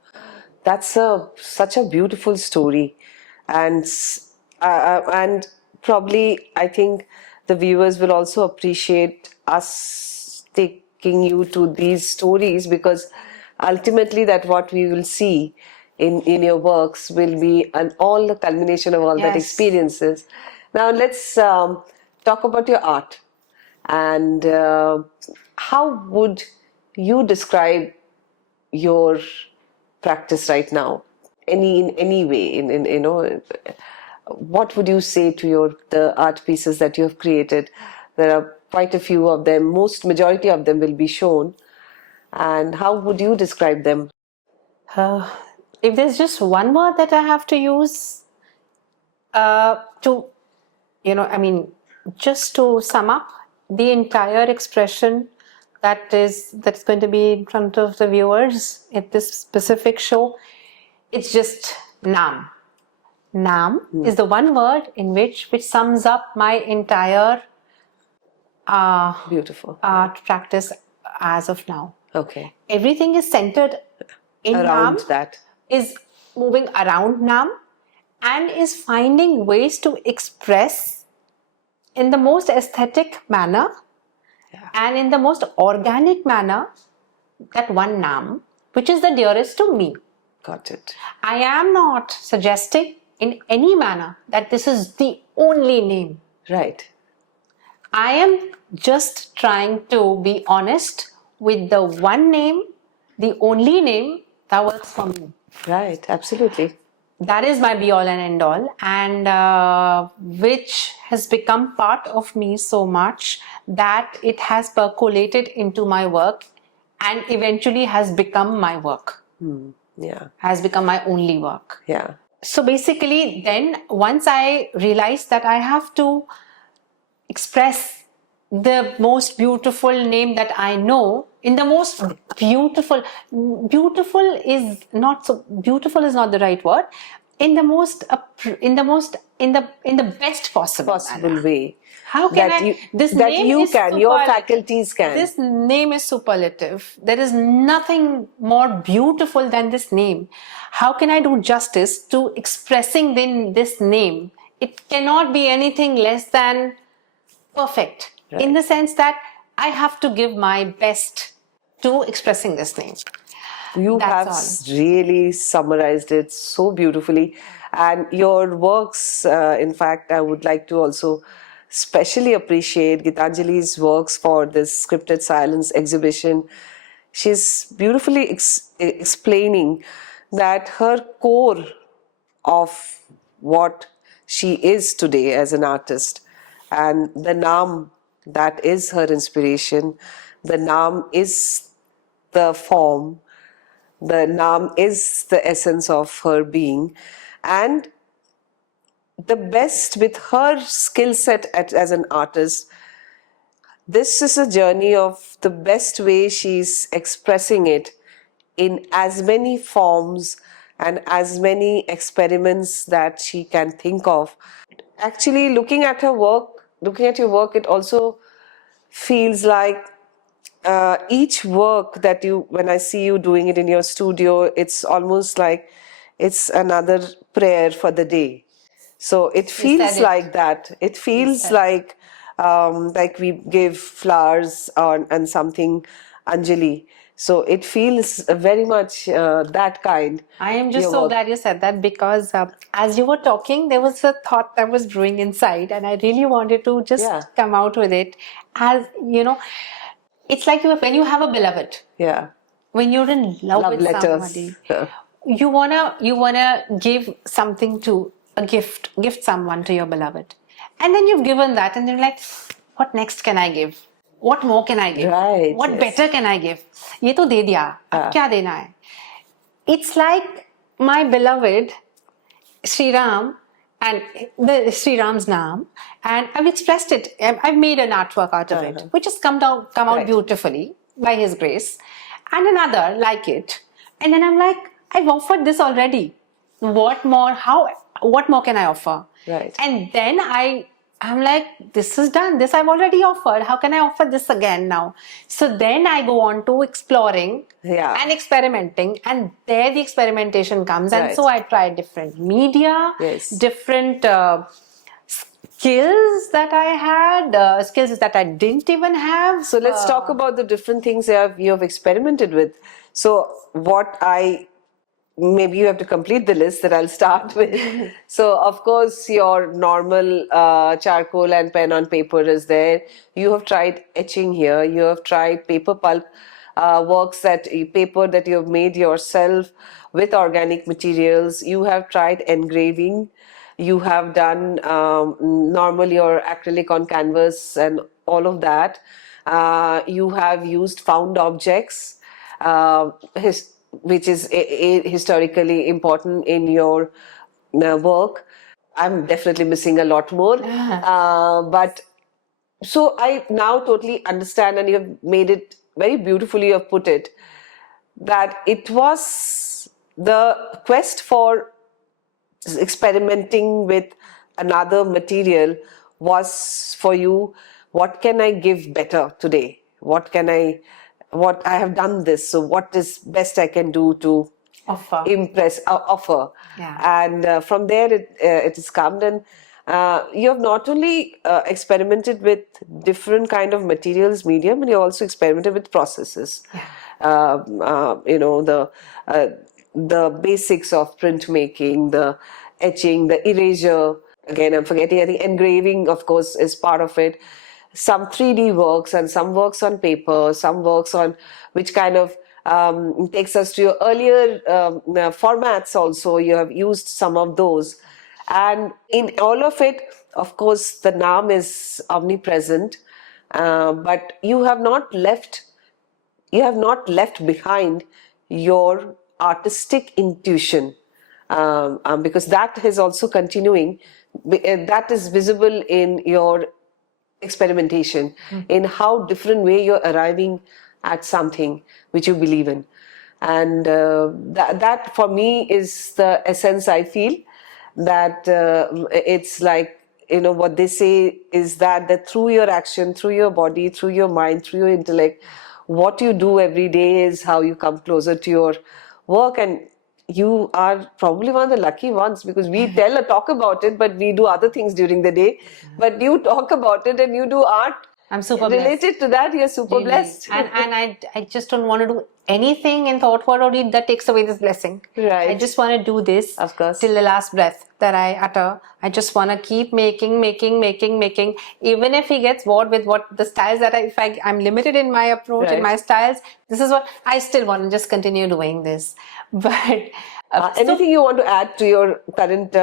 That's such a beautiful story, and probably I think the viewers will also appreciate us taking you to these stories, because ultimately that what we will see in your works will be all the culmination of all that Yes. experiences. Now let's talk about your art, and how would you describe your practice right now, in any way, in you know, what would you say to the art pieces that you have created? There are quite a few of them, majority of them will be shown, and how would you describe them? If there's just one word that I have to use to, just to sum up the entire expression that's going to be in front of the viewers at this specific show, it's just Naam. Naam is the one word which sums up my entire Beautiful. art practice as of now. Okay. Everything is centered in Around Naam, that. is moving around Naam, and is finding ways to express in the most aesthetic manner and in the most organic manner that one Naam, which is the dearest to me. Got it. I am not suggesting in any manner that this is the only name. Right. I am just trying to be honest with the one name, the only name that works for me. Right. Absolutely. That is my be all and end all, and which has become part of me so much that it has percolated into my work and eventually has become my work. Yeah. Has become my only work. Yeah. So basically, then once I realized that I have to express the most beautiful name that I know in the most beautiful is not the right word, in the best possible manner. way. How can Your faculties can. This name is superlative. There is nothing more beautiful than this name. How can I do justice to expressing this name? It cannot be anything less than perfect, in the sense that I have to give my best to expressing this name. You That's have really summarized it so beautifully, and your works, in fact, I would like to also specially appreciate Gitanjali's works for this Scripted Silence exhibition. She's beautifully explaining that her core of what she is today as an artist, and the Naam that is her inspiration, the Naam is the form, the Naam is the essence of her being, and the best with her skill set as an artist. This is a journey of the best way she's expressing it in as many forms and as many experiments that she can think of. Actually, looking at your work, it also feels like each work that when I see you doing it in your studio, it's almost like it's another prayer for the day. So it feels like that. It feels like we give flowers and something Anjali. So it feels very much that kind. I am just so glad you said that, because as you were talking, there was a thought that was brewing inside, and I really wanted to just come out with it. As you know, it's like when you have a beloved. Yeah. When you're in love with letters. somebody, you wanna give something gift someone to your beloved, and then you've given that, and they're like, what next can I give? What more can I give? Right, what better can I give? ये तो दे दिया, अब क्या देना है? It's like my beloved Sri Ram and the Sri Ram's Naam, and I've expressed it. I've made an artwork out of it, which has come out Right. beautifully by His grace, and another like it. And then I'm like, I've offered this already. What more? What more can I offer? Right. And then I'm like, this is done. This I've already offered. How can I offer this again now? So then I go on to exploring Yeah. and experimenting, and there the experimentation comes. And Right. so I try different media, Yes. different skills that I had, skills that I didn't even have. So let's talk about the different things you have experimented with. So maybe you have to complete the list that I'll start with. So of course your normal charcoal and pen on paper is there. You have tried etching here. You have tried paper pulp paper that you have made yourself with organic materials. You have tried engraving. You have done normally your acrylic on canvas and all of that. You have used found objects, which is historically important in your work. I'm definitely missing a lot more. But so I now totally understand, and you have made it very beautifully, you have put it, that it was the quest for experimenting with another material was for you, what can I give better today? What I have done this, so what is best I can do to offer. Yeah. And from there it has come. And you have not only experimented with different kind of materials, medium, but you also experimented with processes. The basics of printmaking, the etching, the erasure. Again, I'm forgetting. I think engraving, of course, is part of it. Some 3D works and some works on paper, some works on which kind of takes us to your earlier formats also. You have used some of those. And in all of it, of course, the Naam is omnipresent, but you have not left behind your artistic intuition, because that is also continuing. That is visible in your experimentation, in how different way you're arriving at something which you believe in. And that for me is the essence. I feel that it's like, what they say is that through your action, through your body, through your mind, through your intellect, what you do every day is how you come closer to your work. And you are probably one of the lucky ones, because we talk about it, but we do other things during the day. But you talk about it and you do art. I'm super related to that. You're super blessed. And I just don't want to do anything in thought, word, or deed that takes away this blessing. Right. I just want to do this, of course, till the last breath that I utter. I just want to keep making. Even if he gets bored with what the styles that I'm limited in my approach, in my styles, this is what I still want to just continue doing this. But anything you want to add to your current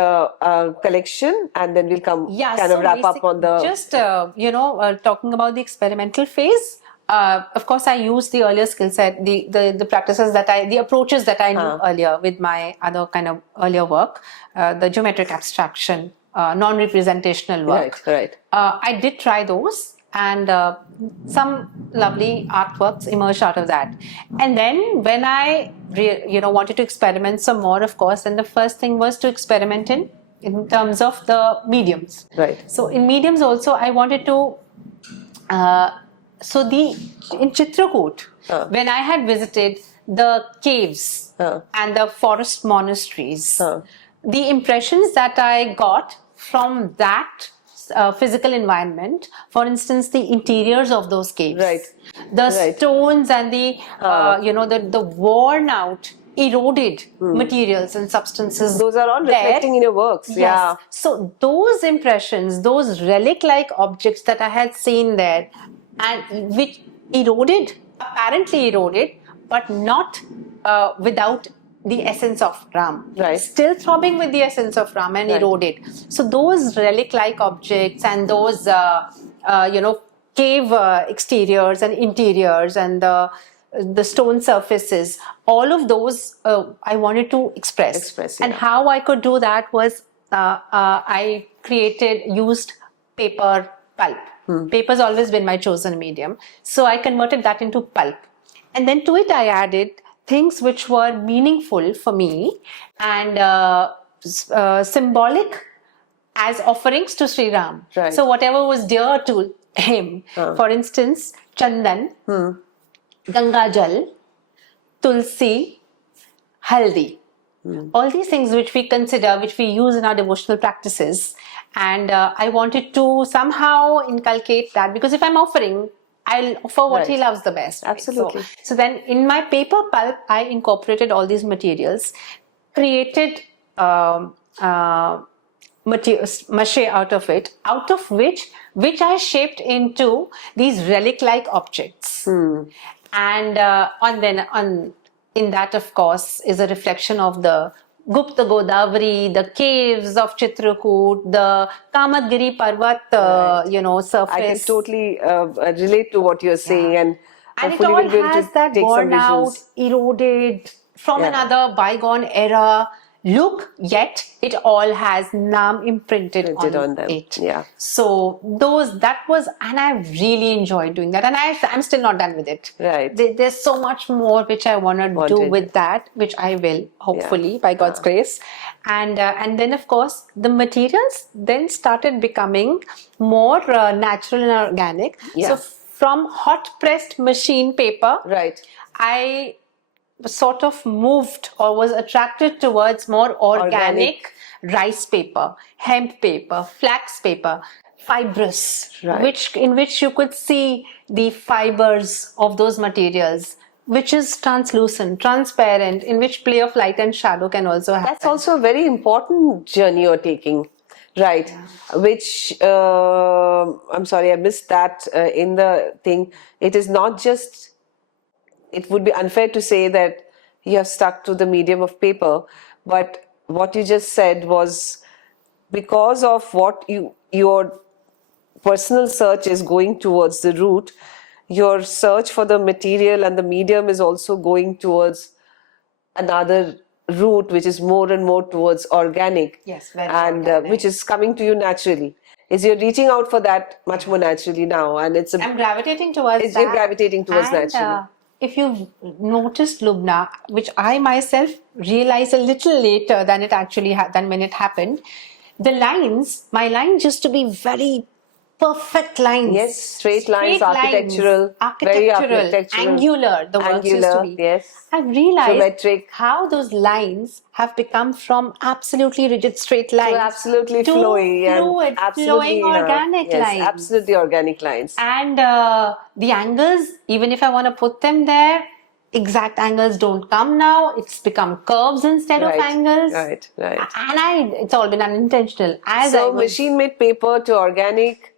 collection, and then we'll come wrap up on the talking about the experimental phase. Of course, I use the earlier skill set, the practices the approaches that I knew earlier with my other kind of earlier work, the geometric abstraction, non-representational work. Right. I did try those, and some lovely artworks emerged out of that. And then when I wanted to experiment some more, of course, then the first thing was to experiment in terms of the mediums. Right. So in mediums also, I wanted to in Chitrakoot, when I had visited the caves and the forest monasteries, the impressions that I got from that physical environment, for instance, the interiors of those caves, the stones and the worn out, eroded materials and substances, those are all reflecting in your works. Yes. So those impressions, those relic-like objects that I had seen there, and which apparently eroded, but not without the essence of Ram. Right. Still throbbing with the essence of Ram and eroded. So those relic-like objects and those cave exteriors and interiors and the the stone surfaces, all of those I wanted to express. And how I could do that was I used paper pulp. Paper's always been my chosen medium. So I converted that into pulp. And then to it I added things which were meaningful for me and symbolic as offerings to Sri Ram. Right. So whatever was dear to him, for instance, Chandan, Ganga Jal, Tulsi, Haldi. All these things which we consider, which we use in our devotional practices. And I wanted to somehow inculcate that, because if I'm offering, I'll offer what he loves the best. Absolutely. Right? So then in my paper pulp, I incorporated all these materials, created mache out of it, out of which I shaped into these relic-like objects. And in that, of course, is a reflection of the Gupta Godavari, the caves of Chitrakoot, the Kamadgiri Parvat, surface. I can totally relate to what you're saying, and it all has that worn out, eroded from another bygone era look, yet it all has Naam imprinted on them. it. Yeah. So and I really enjoyed doing that, and I'm still not done with it. Right. There's so much more which I want to do with that, which I will hopefully by God's grace, and then of course the materials then started becoming more natural and organic. So from hot pressed machine paper, I sort of moved or was attracted towards more organic rice paper, hemp paper, flax paper, fibrous, in which you could see the fibers of those materials, which is translucent, transparent, in which play of light and shadow can also happen. That's also a very important journey you're taking, right? Yeah. Which, I'm sorry, I missed that in the thing. It is not just, it would be unfair to say that you have stuck to the medium of paper, but what you just said was because of what your personal search is going towards the root, your search for the material and the medium is also going towards another route, which is more and more towards organic. Yes, very and organic. Which is coming to you naturally. Is you're reaching out for that much more naturally now, and I'm gravitating towards that. You're gravitating towards naturally. If you've noticed, Lubna, which I myself realized a little later than it actually than when it happened, my lines used to be very perfect lines. Yes, straight lines, architectural, very architectural, angular. The works used to be. Yes. I've realized geometric, how those lines have become from absolutely rigid straight lines to absolutely flowy fluid, and absolutely flowing organic lines. Absolutely organic lines. And the angles, even if I want to put them there, exact angles don't come now. It's become curves instead of angles. Right. And it's all been unintentional. Machine-made paper to organic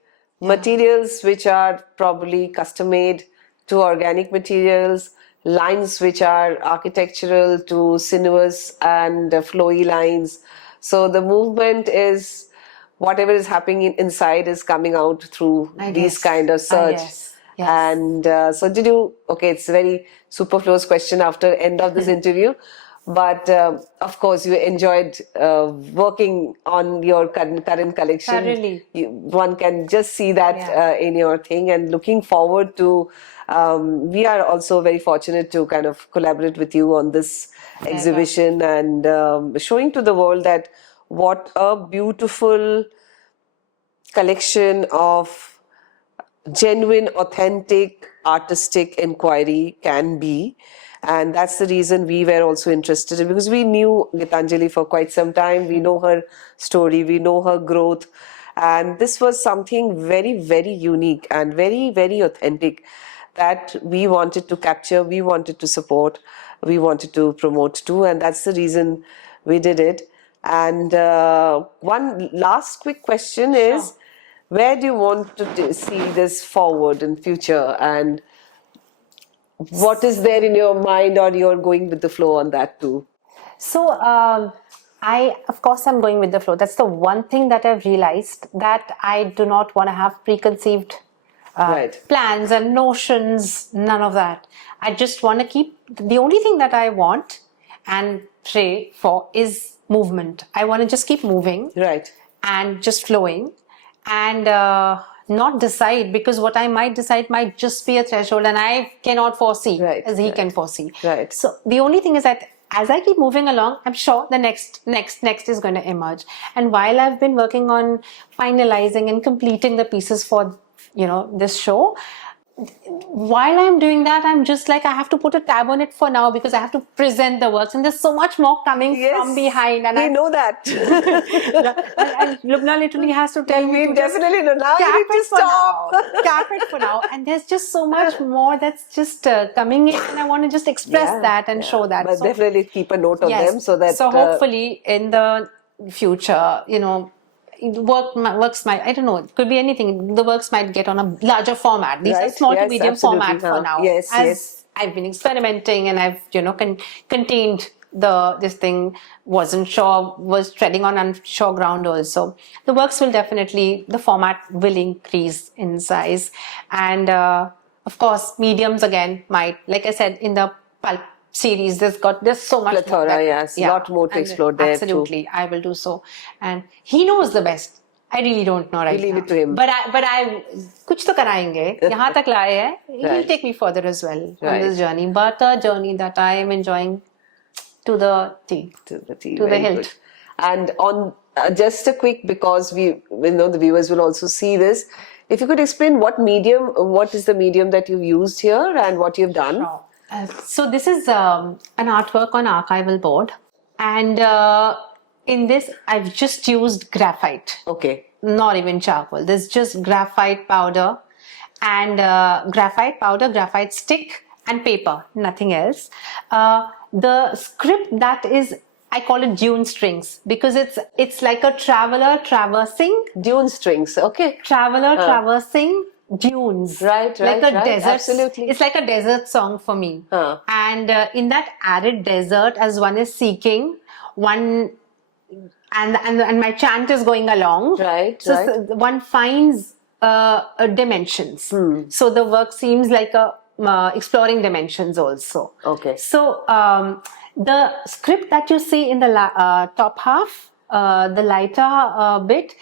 materials, which are probably custom-made, to organic materials, lines which are architectural to sinuous and flowy lines. So the movement is whatever is happening inside is coming out through these kind of search. Yes. And so did you, it's a very superfluous question after end of this interview, but of course you enjoyed working on your current collection. Thoroughly. One can just see that in your thing, and looking forward to, we are also very fortunate to kind of collaborate with you on this exhibition and showing to the world that what a beautiful collection of genuine, authentic, artistic inquiry can be. And that's the reason we were also interested in, because we knew Gitanjali for quite some time. We know her story, we know her growth. And this was something very, very unique and very, very authentic that we wanted to capture, we wanted to support, we wanted to promote too. And that's the reason we did it. And one last quick question is, where do you want to see this forward in future, and what is there in your mind, or you're going with the flow on that too? So of course I'm going with the flow. That's the one thing that I've realized, that I do not want to have preconceived plans and notions, none of that. I just want to keep, the only thing that I want and pray for is movement. I want to just keep moving. Right. And just flowing, and not decide, because what I might decide might just be a threshold and I cannot foresee as he can foresee. Right. So the only thing is that as I keep moving along, I'm sure the next is going to emerge. And while I've been working on finalizing and completing the pieces for, this show, while I'm doing that, I'm just like, I have to put a tab on it for now because I have to present the works, and there's so much more coming from behind. And I know that. and Lubna literally has to tell me to definitely no, now you need to stop. Cap it for now. And there's just so much more that's just coming in, and I want to just express that and show that. But definitely keep a note of them so that. So hopefully in the future, works might, I don't know, it could be anything. The works might get on a larger format. These are small to medium format for now. As I've been experimenting and I've, contained this thing, was treading on unsure ground also. The works will definitely, the format will increase in size. And of course, mediums again might, like I said, in the pulp series, there's so much plethora, lot more to explore there. Absolutely, I will do so. And he knows the best. I really don't know right now. Leave it to him. But I कुछ तो कराएंगे. यहाँ तक लाए हैं. He'll take me further as well on this journey. But a journey that I am enjoying to the T. To the hilt. Good. And on just a quick, because we know the viewers will also see this. If you could explain what is the medium that you've used here and what you've done? Sure. So this is an artwork on archival board, and in this I've just used graphite. Okay. Not even charcoal. There's just graphite powder and graphite stick and paper, nothing else. The script that is, I call it dune strings, because it's like a traveler traversing. Dune strings, okay. Traversing dunes, like a desert. Absolutely, it's like a desert song for me. And in that arid desert, as one is seeking one, and my chant is going along. So one finds dimensions. So the work seems like exploring dimensions also. Okay. So the script that you see in the top half, the lighter bit,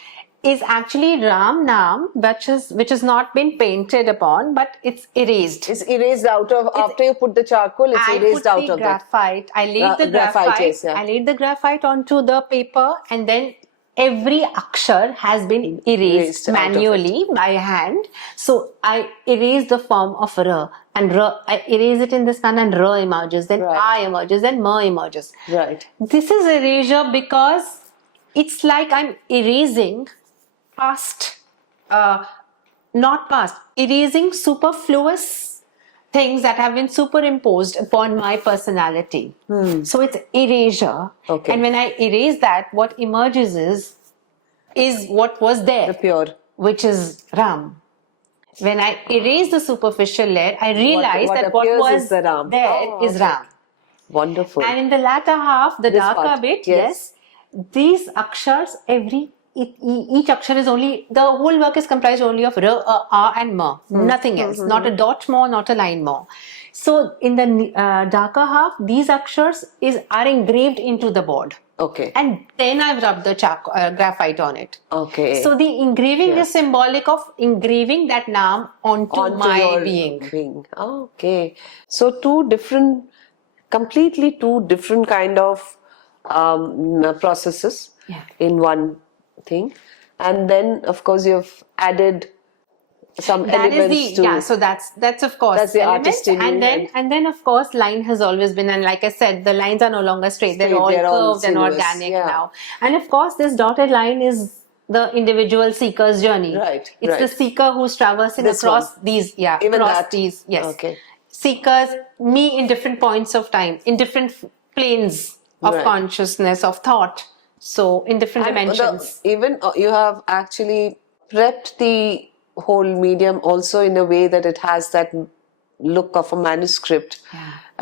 is actually Ram Naam, which has not been painted upon, but it's erased. It's erased out of, after you put the charcoal, it's erased out of graphite. I laid the graphite. I laid the graphite onto the paper, and then every akshar has been erased manually by hand. So I erase the form of Ra, and Ra, I erase it in this manner, and Ra emerges, then I emerges, then Ma emerges. Right. This is erasure because it's like I'm erasing past, not past, erasing superfluous things that have been superimposed upon my personality. So it's erasure. Okay. And when I erase that, what emerges is what was there. The pure. Which is Ram. When I erase the superficial layer, I realize that what was there is Ram. Wonderful. And in the latter half, the darker bit, these akshars, each akshar is only, the whole work is comprised only of Ra, A, and Ma, nothing else, not a dot more, not a line more. So in the darker half, these akshars are engraved into the board. Okay. And then I've rubbed the graphite on it. Okay. So the engraving is symbolic of engraving that naam onto my being. Okay. So completely two different kind of processes in one thing. And then of course you've added some elements to... so that's of course that's the artist in and then of course line has always been, and like I said, the lines are no longer straight, they're all curved and organic now. And of course this dotted line is the individual seeker's journey. It's the seeker who's traversing across these seekers, me in different points of time, in different planes of consciousness, of thought, so in different dimensions. Even you have actually prepped the whole medium also in a way that it has that look of a manuscript,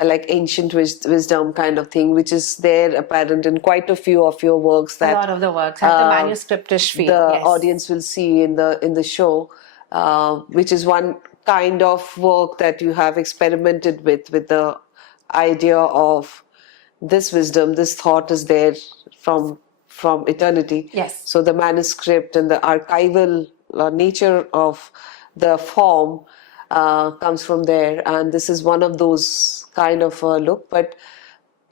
like ancient wisdom kind of thing, which is there apparent in quite a few of your works. That a lot of the works have the manuscriptish feel. The audience will see in the show. which is one kind of work that you have experimented with the idea of this wisdom, this thought is there from eternity. Yes. So the manuscript and the archival nature of the form comes from there, and this is one of those kind of look. But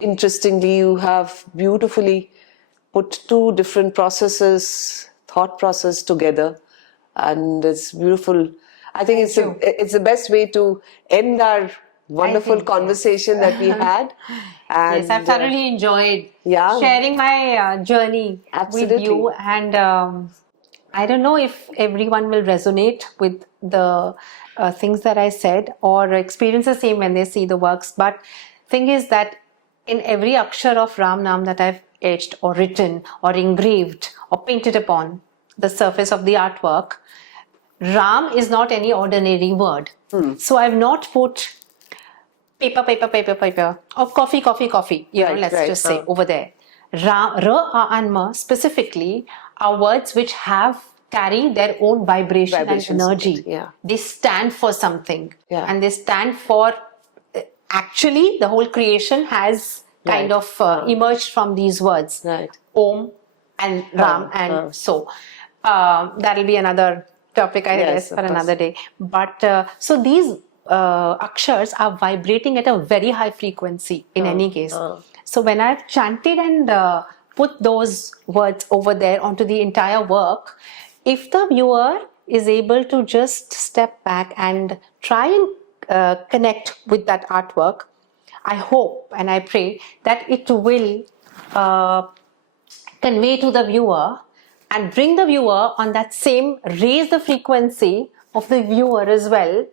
interestingly, you have beautifully put two different processes, thought process together, and it's beautiful. I think it's the best way to end our wonderful conversation that we had. And, yes, I've thoroughly enjoyed sharing my journey with you. And I don't know if everyone will resonate with the things that I said or experience the same when they see the works. But thing is that in every akshar of Ram Naam that I've etched or written or engraved or painted upon the surface of the artwork, Ram is not any ordinary word. So I've not put paper, or coffee, let's just say over there. Ra, and ma specifically are words which carry their own vibration and energy. They stand for something, and they stand for, actually the whole creation has kind of emerged from these words. Om and Ram, and so that'll be another topic, I guess, for another day. But so these akshars are vibrating at a very high frequency in any case. So when I've chanted and put those words over there onto the entire work, if the viewer is able to just step back and try and connect with that artwork, I hope and I pray that it will convey to the viewer and bring the viewer on that same, raise the frequency of the viewer as well,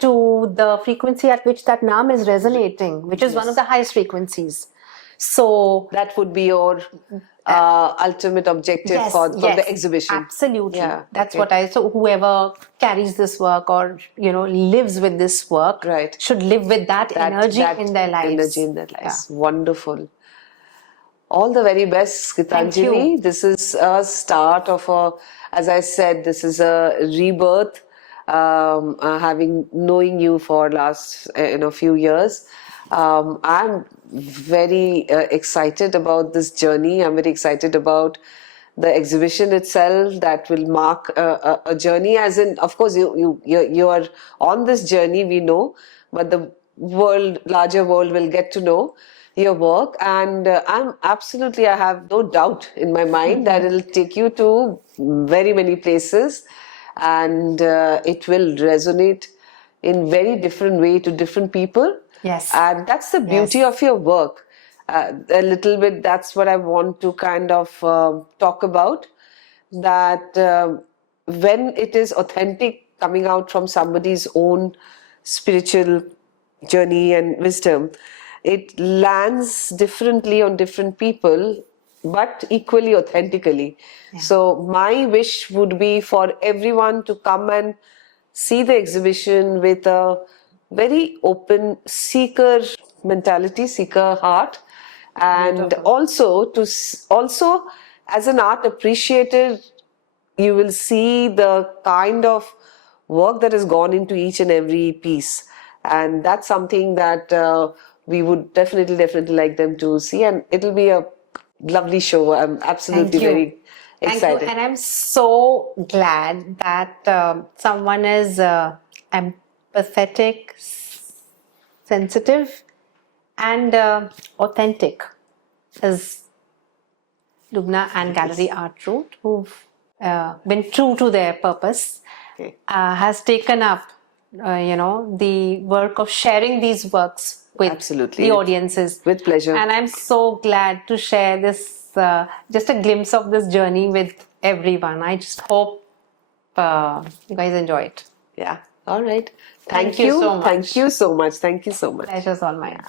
to the frequency at which that naam is resonating, which is one of the highest frequencies. So that would be your ultimate objective for the exhibition. Absolutely. That's what so whoever carries this work or lives with this work should live with that energy in their lives. Wonderful. All the very best, Gitanjali. This is a start of as I said, this is a rebirth. Knowing you for last few years, I'm very excited about this journey. I'm very excited about the exhibition itself that will mark a journey. As in, of course, you are on this journey, we know, but the larger world will get to know your work, and I have no doubt in my mind that it'll take you to very many places, and it will resonate in very different way to different people. And that's the beauty of your work. A little bit, that's what I want to kind of talk about, that when it is authentic, coming out from somebody's own spiritual journey and wisdom, it lands differently on different people, but equally authentically. So my wish would be for everyone to come and see the exhibition with a very open seeker mentality, seeker heart, and also as an art appreciator, you will see the kind of work that has gone into each and every piece, and that's something that we would definitely like them to see, and it'll be a lovely show. I'm absolutely very excited. Thank you. And I'm so glad that someone is empathetic, sensitive, and authentic as Lubna and Gallery Artroute, who've been true to their purpose, has taken up the work of sharing these works with the audiences. With pleasure. And I'm so glad to share this, just a glimpse of this journey with everyone. I just hope you guys enjoy it. Yeah. All right. Thank you so much. Thank you so much. Thank you so much. Pleasure's all mine.